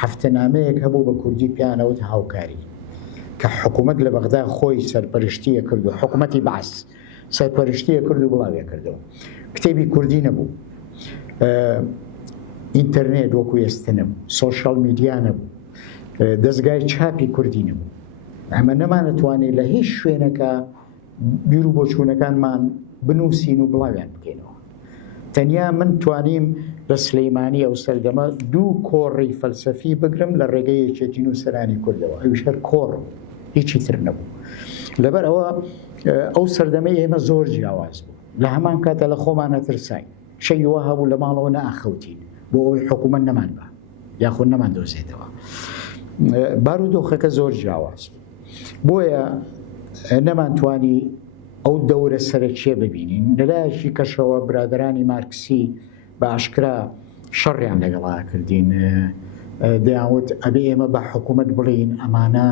هەفتەنامەیەک هەبوو بە کوردی پیانەوت هاوکاری کە حکوومەت لە بەغدا خۆی سەرپەرشتیە کردو حکوومەتی بەعس سەرپەرشتیە کرد و بڵاوێ کردەوە کتێبی کوردی نەبوو ئینتەرنێت وەکو ئێستا نەبوو سۆشیال میدیا نەبوو دەستگای چاپی کوردی نەبوو ئەمە نەمانەتوانێت لە هیچ شوێنەکە بیر و بۆچوونەکانمان بنووسین و بڵاویان بکەینەوە تەنیا من توانیم بە سلەیمانی ئەو سەردەمە دوو کۆڕی فەلسەفی بگرم لە ڕێگەی یەکێتی نووسەرانی کوردەوە ئەویش هەر کۆڕ هیچی تر نەبوو لەبەر ئەوە ئەو سەردەمەی ئێمە زۆر جیاواز بوو لە هەمان کاتە لە خۆمانە ترساین شەیوە هەبوو لە ماڵەوە نەئاخەوتین بۆ ئەوەی حکوومەت نەمان بە یاخۆ نەمان دۆزێتەوە بارودۆخەکە زۆر جیاواز بۆیە نەمانتوانی ئەو دەورە سەرەکیە ببینین لەلایەکی کەشەوە برادرانی مارکسی بە ئاشکرا شەڕیان لەگەڵا کردین دەیانوت ئەبێ ئێمە بە حکوومەت بڵین ئەمانە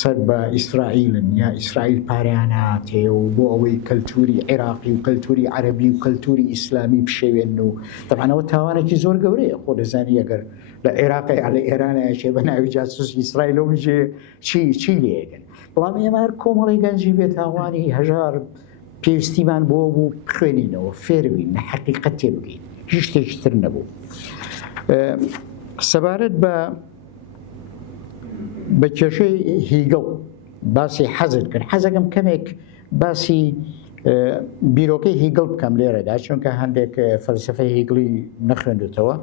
سەر بە ئیسرائیلن یا ئیسرائیل پاریان هاتێ و بۆ ئەوەی کەلتوری عێراقی و کەلتوری عەرەبی و کەلتوری ئیسلامی بشێوێن و دەبانەوە تاوانێکی زۆر گەورەیە خۆ دەزانی ئەگەر لە عێراقی لە ئێرانەیەشێ بە ناوی جاسوس ئیسرائیل و بژێ چی لێگەن بەڵام ئێمە هەر کۆمەڵی گەنجی بێتاوانی هەژار پێویستیمان بۆ بوو خوێنینەوە فێربین لە حەقیقەت تێبگەین هیچ شتێکی تر نەبوو سەبارەت بە کێشەی هیگڵ باسی حەزت کرد حەزەکەم کەمێک باسی بیرۆکەی هیگڵ بکەم لێرەدا چونکە هەندێک فەلسەفەی هیگڵی نەخوێندوتەوە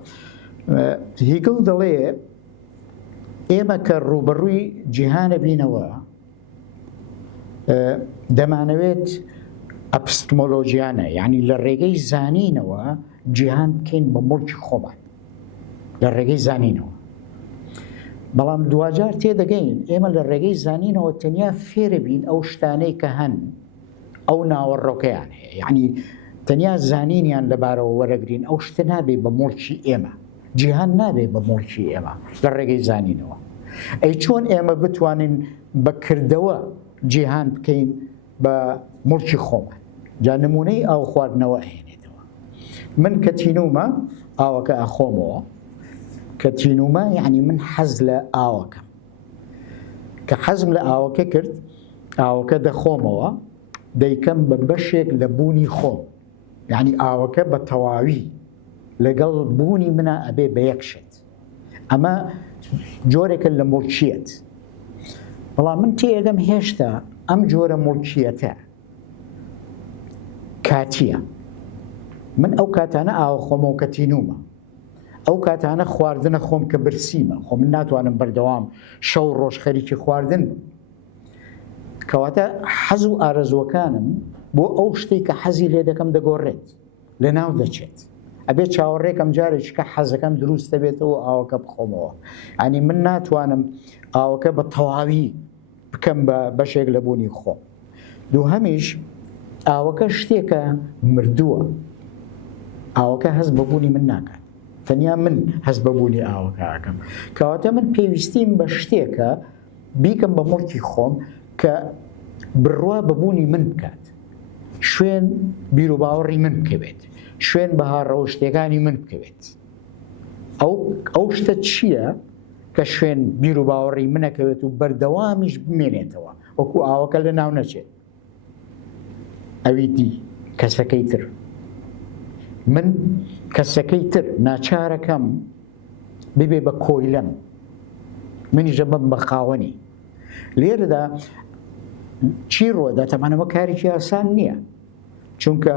هیگڵ دەڵێ ئێمە کە ڕوبەڕووی جیهانە بینەوە دەمانەوێت ئەپستمۆلۆژیانە یعنی لە ڕێگەی زانینەوە جیهان بکەین بە مڵکی خۆمان لە ڕێگەی زانینەوە بەڵام دوجار تێدەگەین ئێمە لە ڕێگەی زانینەوە تەنیا فێرە بین ئەو شتانەی کە هەن ئەو ناوەڕۆکەیان هەیە یعنی تەنیا زانینیان لەبارەوە وەرەگرین ئەو شتە نابێ بە مڵکی ئێمە جیهان نابێ بە مڵکی ئێمە لە ڕێگەی زانینەوە ئەی چۆن ئێمە بتوانین بەکردەوە جیهان بکەین بە مڵکی خۆمان جا نمونەی ئاو خواردنەوە هێنێتەوە من کە تینومە ئاوەکە ئەخۆمەوە کە تینومە یعنی من حەز لە ئاوەکەم کە حەزم لە ئاوەکە کرد ئاوەکە دەخۆمەوە دەیکەم بە بەشێک لە بوونی خۆم یعنی ئاوەکە بە تەواوی لەگەڵ بوونی منە ئەبێ بە یەک شت ئەمە جۆرێکە لە مڵکیەت بەڵام من تێگەم هێشتا ئەم جۆرە مڵکیەتە کاتیە من ئەو کاتانە ئاوە خۆمەوە کە تینومە ئەو کاتانە خواردنە خۆم کە برسیمە خۆ من ناتوانم بەردەوام شەو ڕۆژ خەریکی خواردن بم کەواتە حەز و ئارەزوەکانم بۆ ئەو شتێک کە حەزی لێ دەکەم دەگۆڕێت لە ناو دەچێت ئەبێت چاوەڕێکم جارێک کە حەزەکەم دروستە بێتەوە ئاوەکە بخۆمەوە ئەنی من ناتوانم ئاوەکە بە تەواوی بکەم بە بەشێک لە بوونی خۆم دووهەمیش ئاوەکە شتێکە مردووە ئاوەکە هەست بەبوونی من ناکات تەنیا من هەست بەبوونی ئاوەکەکەم کەواتە من پێویستیم بە شتێکە بیکەم بە مڵکی خۆم کە بڕوا بەبوونی من بکات شوێن بیر و باوەڕی من بکەوێت شوێن بەها ڕەوشتەکانی من بکەوێت ئەو شتە چییە کە شوێن بیر و باوەڕی منەکەوێت و بەردەوامیش بمێنێتەوە وەکو ئاوەکە لە ناو نەچێت ئەوی دی کەسەکەی تر من کەسەکەی تر ناچارەکەم ببێ بە کۆیلەم منیژە بم بە خاوەنی لێرەدا چی ڕۆدا تەمانەوە کارێکی ئاسان نییە چونکە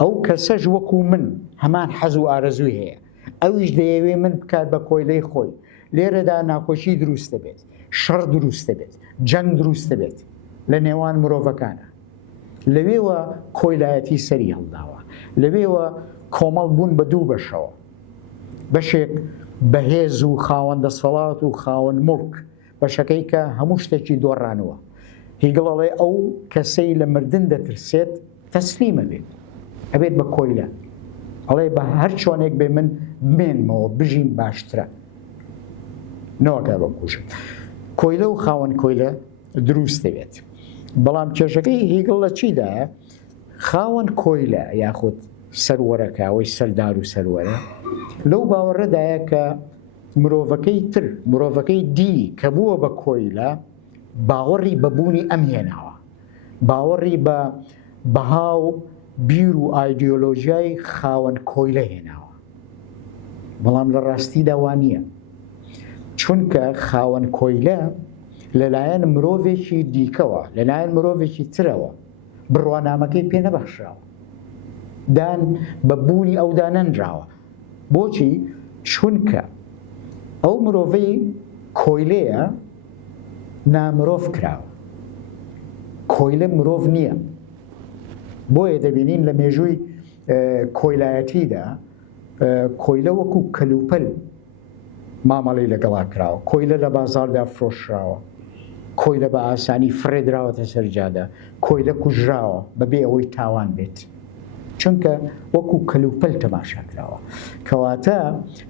ئەو کەسەش وەکو من هەمان حەز و ئارەزووی هەیە ئەویش دەیەوێ من بکات بە کۆیلەی خۆی لێرەدا ناخۆشی دروستە بێت شەڕ دروستە بێت جەنگ دروستە بێت لە نێوان مرۆڤەکانە لەوێوە کۆیلایەتی سەری هەڵداوە لەوێوە کۆمەڵ بوون بە دوو بەشەوە بەشێک بەهێز و خاوەندە سەڵات و خاوەن مڵک بەشەکەی کە هەموو شتێکی دۆڕانەوە هیگڵەڵێ ئەو کەسەی لە مردن دەترسێت تەسلیمە بێت ئەبێت بە کۆیلە ئەڵێ بە هەر چۆنێک بێ من بمێنمەوە بژین باشترە نەوەکە بەکوشم کۆیلە و خاوەن کۆیلە دروست دەبێت بەڵام کێشەکەی هیگڵ لە چیدایە خاوەن کۆیلە یاخود سەروەرەکە ئەوەی سەردار و سەروەرە لەو باوەڕەدایە کە مرۆڤەکەی تر مرۆڤەکەی دی کە بووە بە کۆیلە باوەڕی بەبوونی ئەم هێناوە باوەڕی بە بەها و بیر و ئایدیۆلۆژیای خاوەن کۆیلە هێناوە بەڵام لە ڕاستیدا وا نییە چونکە خاوەن کۆیلە لەلایەن مرۆڤێکی دیکەوە لەلایەن مرۆڤێکی ترەوە بڕوانامەکەی پێ نەبەخشراوە دان بە بوونی ئەودا نەنراوە بۆچی چونکە ئەو مرۆڤەی کۆیلەیە نامرۆڤ کراوە، کۆیلە مرۆڤ نییە. بۆیە دەبینین لە مێژووی کۆیلایەتیدا کۆیلە وەکو کەلوپەل مامەڵەی لەگەڵا کراوە، کۆیلە لە بازاردا فرۆشراوە، کۆیلە بە ئاسانی فرێدراوەتە سەرجادا، کۆیلە کوژراوە بەبێ ئەوەی تاوان بێت، چونکە وەکو کەلوپەل تەماشاکراوە. کەواتە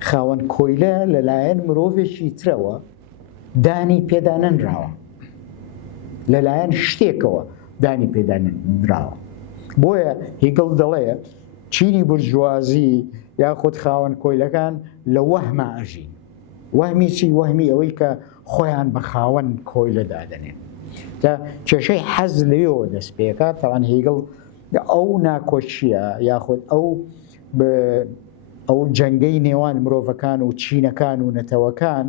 خاوەن کۆیلە لەلایەن مرۆڤێکی ترەوە دانی پێدا نەنراوە، لەلایەن شتێکەوە دانی پێدا نراوە. بۆیە هیگڵ دەڵێ چینی بورژوازی یاخود خاوەن کۆیلەکان لە وەهمە ئەژین. وەهمی چی؟ وەهمی ئەوەی کە خۆیان بە خاوەن کۆیلە دادەنێن. تا کێشەی حەز لەوێەوە دەست پێکات. تاوان هیگڵ ئەو ناکۆچیە یاخود ئەو جەنگەی نێوان مرۆڤەکان و چینەکان و نەتەوەکان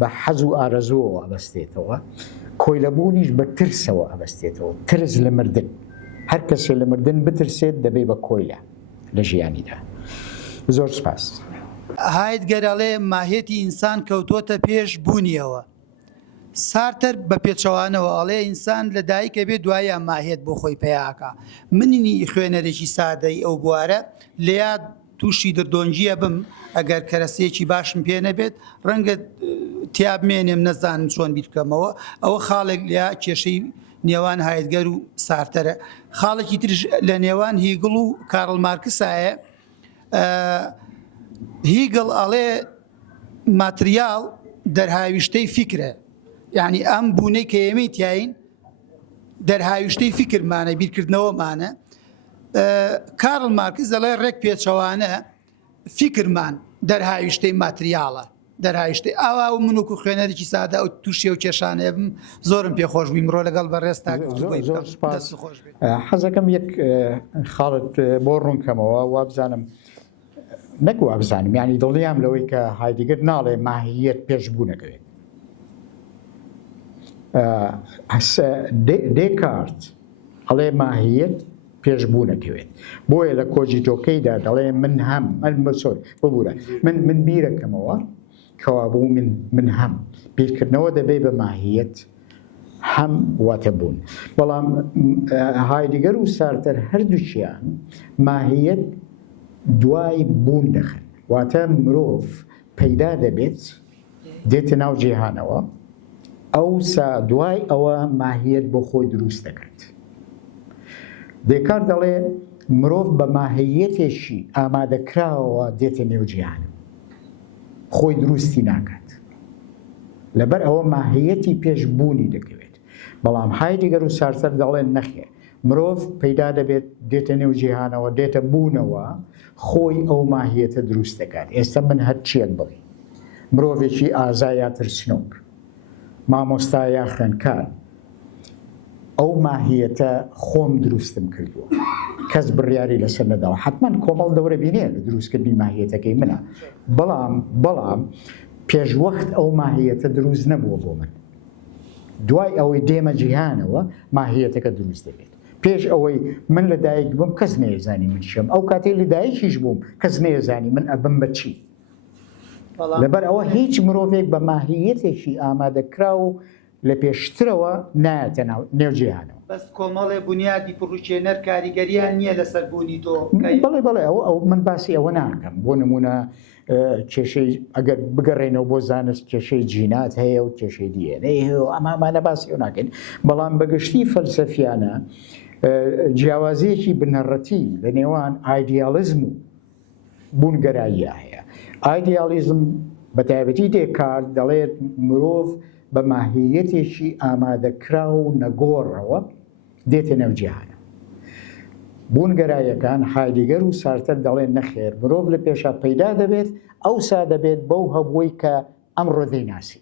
بە حەز و ئارەزووەوە ئەبەستێتەوە، کۆیلەبوونیش بە ترسەوە ئەبەستێتەوە، ترس لە مردن. هەر کەسێ لە مردن بترسێت دەبێ بە کۆیلە لە ژیانیدا. زۆر سپاس. هایدگەرەڵێ ماهێتی ئینسان کەوتۆتە پێش بوونیەوە. سارتر بە پێچەوانەوە ئەڵێ ئینسان لە دایکە بێت دوایە ماهێت بۆ خۆی پیاکە. مننی خوێنەرێکی سادەی ئەو بوارە لێیا تووشی دردۆنجیە بم ئەگەر کەرەسەیەکی باشم پێ نەبێت ڕەنگە تیابمێنێم نەزانم چۆن بیر بکەمەوە. ئەوە خاڵێک لە کێشەی نێوان هایدگەر و سارتەرە. خاڵێکی ترش لە نێوان هیگڵ و کارڵ مارکسایە. هیگڵ ئەڵێ ماتریال دەرهاویشتەی فیکرە، یعنی ئەم بوونەی کە ئێمەی تیاین دەرهاویشتەی فیکرمانە، بیرکردنەوەمانە. کارڵ مارکس دەڵێ ڕێک پێچەوانە فیکرمان دەرهاویشتەی ماتریاڵە، دەرهاویشتەی ئاوا و منوکو خوێنەرێکی سادە ئەو تووشێ و کێشانەیە بم زۆرم پێخۆش بووی مرۆ لەگەڵ بەڕێستا حەزەکەم یەک خاڵت بۆ ڕوونکەمەوە وابزانم نەک وابزانم، یعنی دڵیام لەوەی کە هایدگر ناڵێ ماهیەت پێش بوونەکەوێت. دێکارت ئەڵێ ماهیەت پێش بوونەکەوێت. بۆیە لە کۆجیتۆکەیدا دەڵێ من هەم ببوورە من بیرەکەمەوە کەوابوو من هەم بیرکردنەوە دەبێ بە ماهیەت هەم واتە بوون. بەڵام هایدگر و سارتەر هەردووچیان ماهیەت دوای بوون دەخن، واتە مرۆڤ پەیدا دەبێت دێتە ناو جیهانەوە، ئەوسا دوای ئەوە ماهیەت بۆ خۆی دروست دەکات. دێکار دەڵێ مرۆڤ بە ماهیەتێکی ئامادەکراوەوە دێتە نێو جیهانە، خۆی دروستی ناکات، لەبەر ئەوە ماهیەتی پێش بوونی دەکەوێت. بەڵام هایدگر و سارتەر دەڵێن نەخێ، مرۆڤ پەیدا دەبێت دێتە نێو جیهانەوە، دێتە بوونەوە، خۆی ئەو ماهیەتە دروست دەکات. ئێستا من هەر چیەک بڵێ، مرۆڤێکی ئازا یا ترسنۆک، مامۆستا یا خوێندکار، ئەو ماهیەتە خۆم دروستم کردووە، کەس بڕیاری لەسەر نەداوە. حتمما کۆمەڵ دەورە بینێ لە دروستکردنی ماهیەتەکەی منە، بەڵام پێشوەخت ئەو ماهیەتە دروست نەبووە بۆ من. دوای ئەوەی دێمە جیهانەوە ماهیەتەکە دروست دەبێت. پێش ئەوەی من لە دایک بووم کەس نێزانی من چیم، ئەو کاتێ لە دایکیش بووم کەس نێزانی من ئەبم بە چی. لەبەر ئەوە هیچ مرۆڤێک بە ماهیەتێکی ئامادەکرا و لە پێشترەوە نایەتە نێو جیهانەوە. بەس کۆمەڵێ بنیادی پڕوچێنەر کاریگەریان نییە لەسەر بوونی تۆ. بەڵێ ئەو من باسی ئەوە ناکەم. بۆ نمونە کێشەی ئەگەر بگەڕێنەوە بۆ زانست کێشەی جینات هەیە و کێشەی دیێنەی هەیە و ئەمامانە باسی ئەو ناکەین. بەڵام بەگشتی فەلسەفیانە جیاوازیەکی بنەڕەتی لە نێوان ئایدیالیزم و بوونگەراییە هەیە. ئایدیالیزم بە تایبەتی دێکارت دەڵێت مرۆڤ بە ماهیەتێکی ئامادەکرا و نەگۆڕەوە دێتە نێو جیهانە. بوونگەراییەکان هایدگر و سارتەر دەڵێن نەخێر، مرۆڤ لە پێشە پەیدا دەبێت، ئەوسا دەبێت بەو هەبووی کە ئەمڕۆ دەیناسی.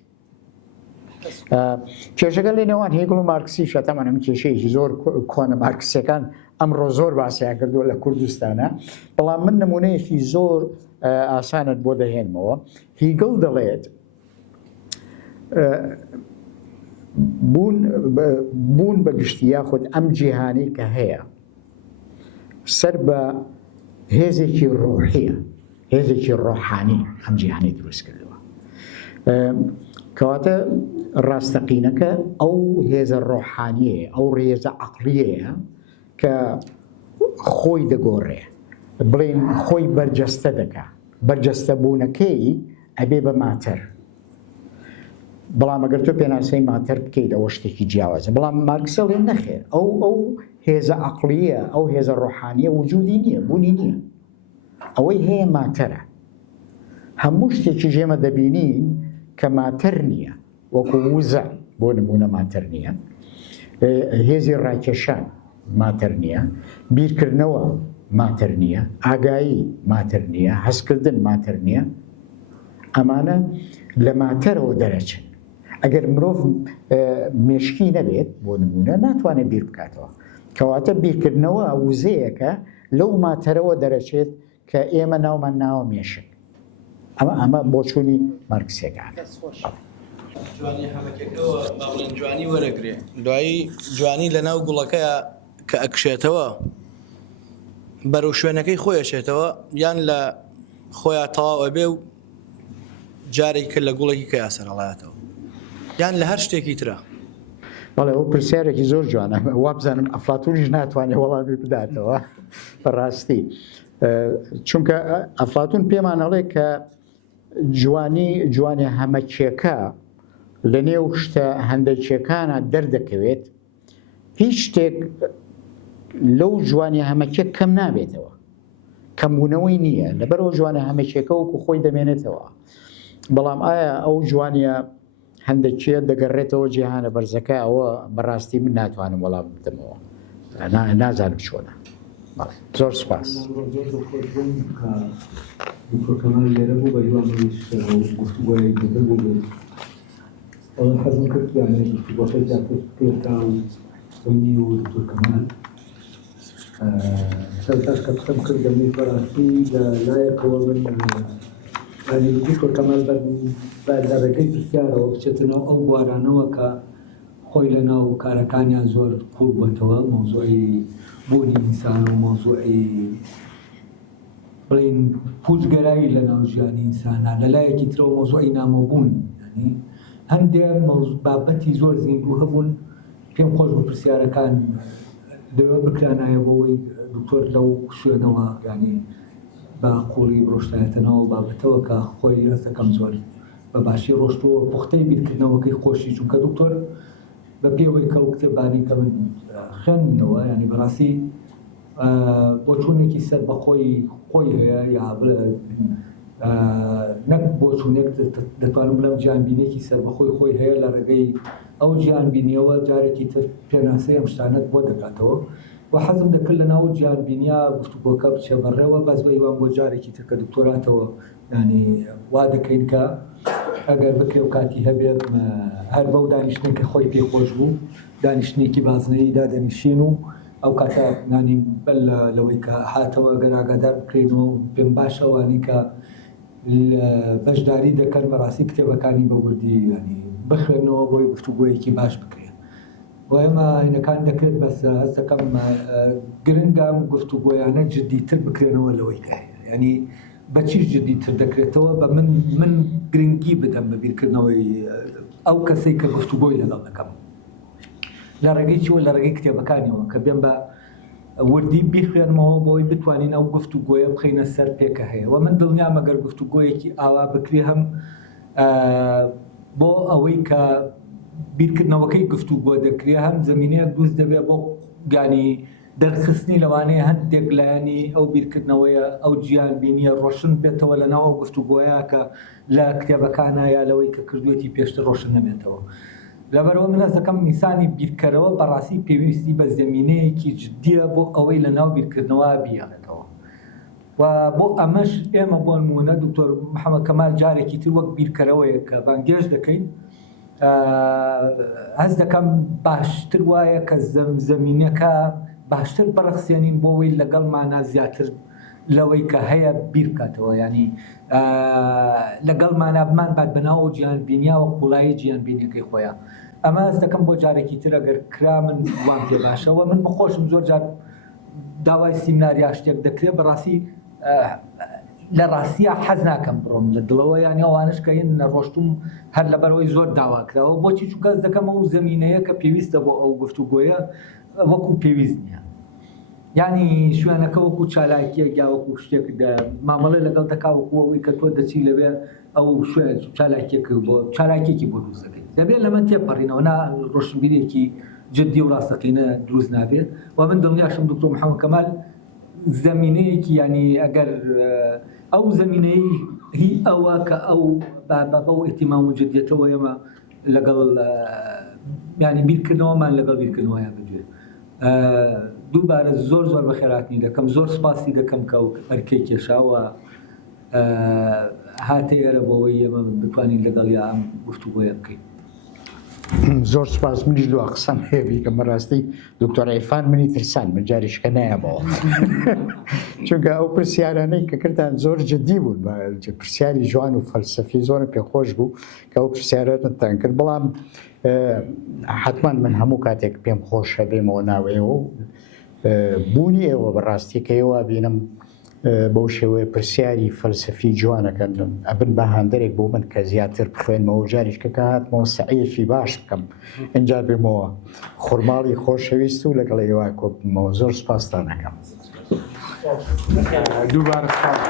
کێشەکە لە نێوان هێگڵ و مارکسیشە، تەمەنم کێشەیەکی زۆر کۆنە مارکسیەکان ئەمڕۆ زۆر باسییان کردووە لە کوردستانە. بەڵام من نمونەیەکی زۆر ئاسانت بۆ دەهێنمەوە. هیگڵ دەڵێت بوون بەگشتی یاخود ئەم جیهانی کە هەیە سەر بە هێزێکی ڕۆحیە، هێزێکی ڕۆحانی ئەم جیهانی دروست کردەوە. کەواتە ڕاستەقینەکە ئەو هێزە ڕۆحانیە، ئەو ڕێزە عەقلیەیە کە خۆی دەگۆڕێ، بڵێن خۆی بەرجەستە دەکا. بەرجەستە بوونەکەی ئەبێ بە ماتەر. بەڵام ئەگەر تۆ پێناسەی ماتەر بکەیت ئەوە شتێکی جیاوازە. بەڵام مارکسەڵێ نەخێر، ئەو هێزە عەقلیە، ئەو هێزە ڕۆحانیە وجودی نییە، بوونی نییە. ئەوەی هەیە ماتەرە. هەموو شتێکی ژێمە دەبینین کە ماتەر نییە، وەکو وزە بۆ نمونە ماتەر نییە، هێزی ڕاکێشان ماتەر نییە، بیرکردنەوە ماتەر نییە، ئاگایی ماتەر نییە، هەستکردن ماتەر نییە. ئەمانە لە ماتەرەوە دەرەچن. ئەگەر مرۆڤ مێشکی نەبێت بۆ نمونە ناتوانێت بیر بکاتەوە. کەواتە بیرکردنەوە وزەیەکە لەو ماتەرەوە دەرەچێت کە ئێمە ناومان ناوە مێشک. ئەمە بۆچوونی مارکسیەکان. جوانی هەمەکێکەوە باڵێن جوانی وەرەگرێ، دوایی جوانی لە ناو گوڵەکەیە کە ئەکشێتەوە بەرەو شوێنەکەی خۆیەشێتەوە، یان لە خۆیان تەواو ئەبێ و جارێک کرد لە گوڵێکی کە یاسەرەڵایەتەوە، یان لە هەر شتێکی ترە. بەڵێ ئەو پرسیارێکی زۆر جوانە، وا بزانم ئەفلاتونیش ناتوانێت وەڵامی بداتەوە بەڕاستی. چونکە ئەفلاتون پێمانەڵێ کە جوانی هەمەکیەکە لە نێو شتە هەندێکیەکانە دەردەکەوێت، هیچ شتێک لەو جوانی هەمەکیە کەم نابێتەوە، کەمبوونەوەی نییە، لەبەرەوە جوانی هەمەکیەکە وەکو خۆی دەمێنێتەوە. بەڵام ئایا ئەو جوانیە هەندێکیە دەگەڕێتەوە جیهانە بەرزەکە؟ ئەوە بەڕاستی من ناتوانم وەڵام بدەمەوە، نازانم چۆنە. زۆر سپاس. کۆکەمان لێرە بوو بە جوانەوەی گفتوگوۆی بوو ئەوە حەزم کرد یانێ گفتوگۆەکەی زیاتر بکرێتە و بینی و دکتۆر کەمال سەرتاش کە قسەم کرد دەمێت بەڕاستی لە لایەکەوە من ینی دکتۆر کەمال لە ڕێگەی پرسیارەوە بچێتنەوە ئەو بوارانەوە کە خۆی لە ناو کارەکانیان زۆر قوڵ بێتەوە، مۆزوعی بوونی ئینسان و مۆزوعی بڵین پوچگەرایی لە ناو ژیانی ئینسانە، لە لایەکی ترەوە مۆزوعی نامەبوون. ینی هەندێک بابەتی زۆر زیندوو هەبوون، پێم خۆش بە پرسیارەکان دەوێت بکرانایە بۆەوەی دکتۆر لەو شوێنەوە ینی بە قوڵی ڕۆشتایەتەنەوە بابەتەوە کە خۆی هەست دەکەم زۆر بە باشی ڕۆشتووە پوختەی بیرکردنەوەکەی خۆشی، چونکە دکتۆر بە پێوەی کە ئەو کتێبانی کە من خوێندنەوە ینی بەڕاستی بۆچوونێکی سەر بە خۆی هەیە، یا نەک بۆچوونێک دەتوانم بڵم گیانبینێکی سەر بەخۆی خۆی هەیە لە ڕێگەی ئەو گیانبینیەوە جارێکی تر پێناسەی ئەم شتانەت بۆ دەکاتەوە و حەزم دەکرد لە ناو گیانبینیا گفتوگۆکە بچێ بەڕێوە، بەس بە هیوان بۆ جارێکی تر کە دکتۆراتەوە ینی وا دەکەین کە ئەگەر بکرێ و کاتی هەبێت هەر بەو دانیشتێکە خۆی پێخۆش بوو، دانیشتێکی بازنەی دادەنیشین و ئەو کاتە نانی بەل لەوەی کە هاتەوە گەر ئاگادار بکرێنەوە پێم باشەوانی کە بەشداری دەکەن بەڕاستی کتێبەکانی بەوردی ینی بخوێنەوە بۆی گفتوگۆیەکی باش بکرێن. بۆ ئێمە هینەکان دەکرێت بەس هەست دەکەم گرنگام گفتوگۆیانە جددیتر بکرێنەوە لەوەی کە هەیە، ینی بەچیش جددیتر دەکرێتەوە بە من گرنگی بدەم بە بیرکردنەوەی ئەو کەسەی کە گفتوگۆی لەگەڵ دەکەم لە ڕێگەی چیوە لە ڕێگەی کتێبەکانیەوە کە بێن بە وردی بیخوێنمەوە بۆی بتوانین ئەو گفتوگۆیە بخینە سەر پێکە هەیە و من دڵنیام ئەگەر گفتوگۆیەکی ئاوا بکرێ هەم بۆ ئەوەی کە بیرکردنەوەکەی گفتوگۆ دەکرێ هەم زمینەیە دروست دەبێت بۆ گانی دەرخستنی لەوانەیە هەندێک لایانی ئەو بیرکردنەوەیە ئەو گیانبینیە ڕۆشن بێتەوە لە ناو گفتوگۆیە کە لە کتێبەکانە یا لەوەی کە کردوێتی پێشتر ڕۆشن نەبێتەوە. لەبەرەوە من هەست دەکەم میسانی بیرکەرەوە بەڕاستی پێویستی بە زمینەیەکی جددیە بۆ ئەوەی لە ناو بیرکردنەوە بیانێتەوە و بۆ ئەمەش ئێمە بۆ نمونە دکتۆر محەممەد کەمال جارێکی تر وەک بیرکەرەوەیە کە بانگێژ دەکەین، هەست دەکەم باشتر وایە کە زمینەکە باشتر بەرەخسێنین بۆەوەی لەگەڵمانە زیاتر لەوەی کە هەیە بیر بکاتەوە، ینی لەگەڵمانە بمان بات بەناو گیانبینیا و قوڵایی گیانبینیەکەی خۆیان. ئەمە هەست دەکەم بۆ جارێکی تر ئەگەر کرا من وام پێ باشەوە من بخۆشم زۆر جار داوای سیمیناریا شتێک دەکرێت بەڕاستی لە ڕاستیە حەز ناکەم بڕۆم لە دڵەوە یانی ئەوانش کە هێن ڕۆشتم هەر لەبەرەوەی زۆر داواکراوە بۆچی چونکە دەکەم ئەو زمینەیە کە پێویستە بۆ ئەو گفتوگۆیە وەکو پێویست نییە ینی شوێنەکە وەکو چالاکیە یا وەکو شتێک مامەڵێ لەگەڵ دەکاوەکو ئەوەی کە تۆ دەچی لەوێ ئەو شوێن چالاکیێکی بۆ دروستەکەی دەبێت لەمە تێپەڕینەوە نا ڕۆشنبیرێکی جددی و ڕاستەقینە دروست نابێت و من دڵنیاشم دکتۆر محەممەد کەمال زمینەیەکی ینی ئەگەر ئەو زمینەی هی ئەوە کە ئەو بەو ئێتیمام و جدیەتەوە ئێمە لەگەڵ ینی بیرکردنەوەمان لەگەڵ بیرکردنەوەیان بدوێت دووبارە زۆر زۆر بە خێراتنی دەکەم زۆر سپاسی دەکەم کە ئەرکەی کێشاوە هاتە ئێرە بۆەوەی ئێمە بتوانین لەگەڵ یان گفتوگۆیە بکەین. زۆر سپاس منیش دو قسەم هێوی کە بەڕاستی دکتۆر عیرفان منی ترسان من جاریشکە نایەمەوە چونکە ئەو پرسیارانەی کە کردان زۆر جددی بوون پرسیاری جوان و فەلسەفی زۆرم پێخۆش بوو کە ئەو پرسیارەتان کرد بەڵام حتمما من هەموو کاتێک پێم خۆشە بێمەوە ناوێەوە بوونی ئێوە بەڕاستی کە ئێوە بینم بەو شێوەیە پرسیاری فەلسەفی جوانەکەن ئەبن بە هەندێک بۆ من کە زیاتر بخوێنمەوە جاریشکە کە هاتمەوە سعیەکی باش بکەم ئەجا بێمەوە خورماڵی خۆشەویست و لەگەڵ ئێوە کۆبمەوە زۆر سپاستان دەکەم. دووبارە سپاس.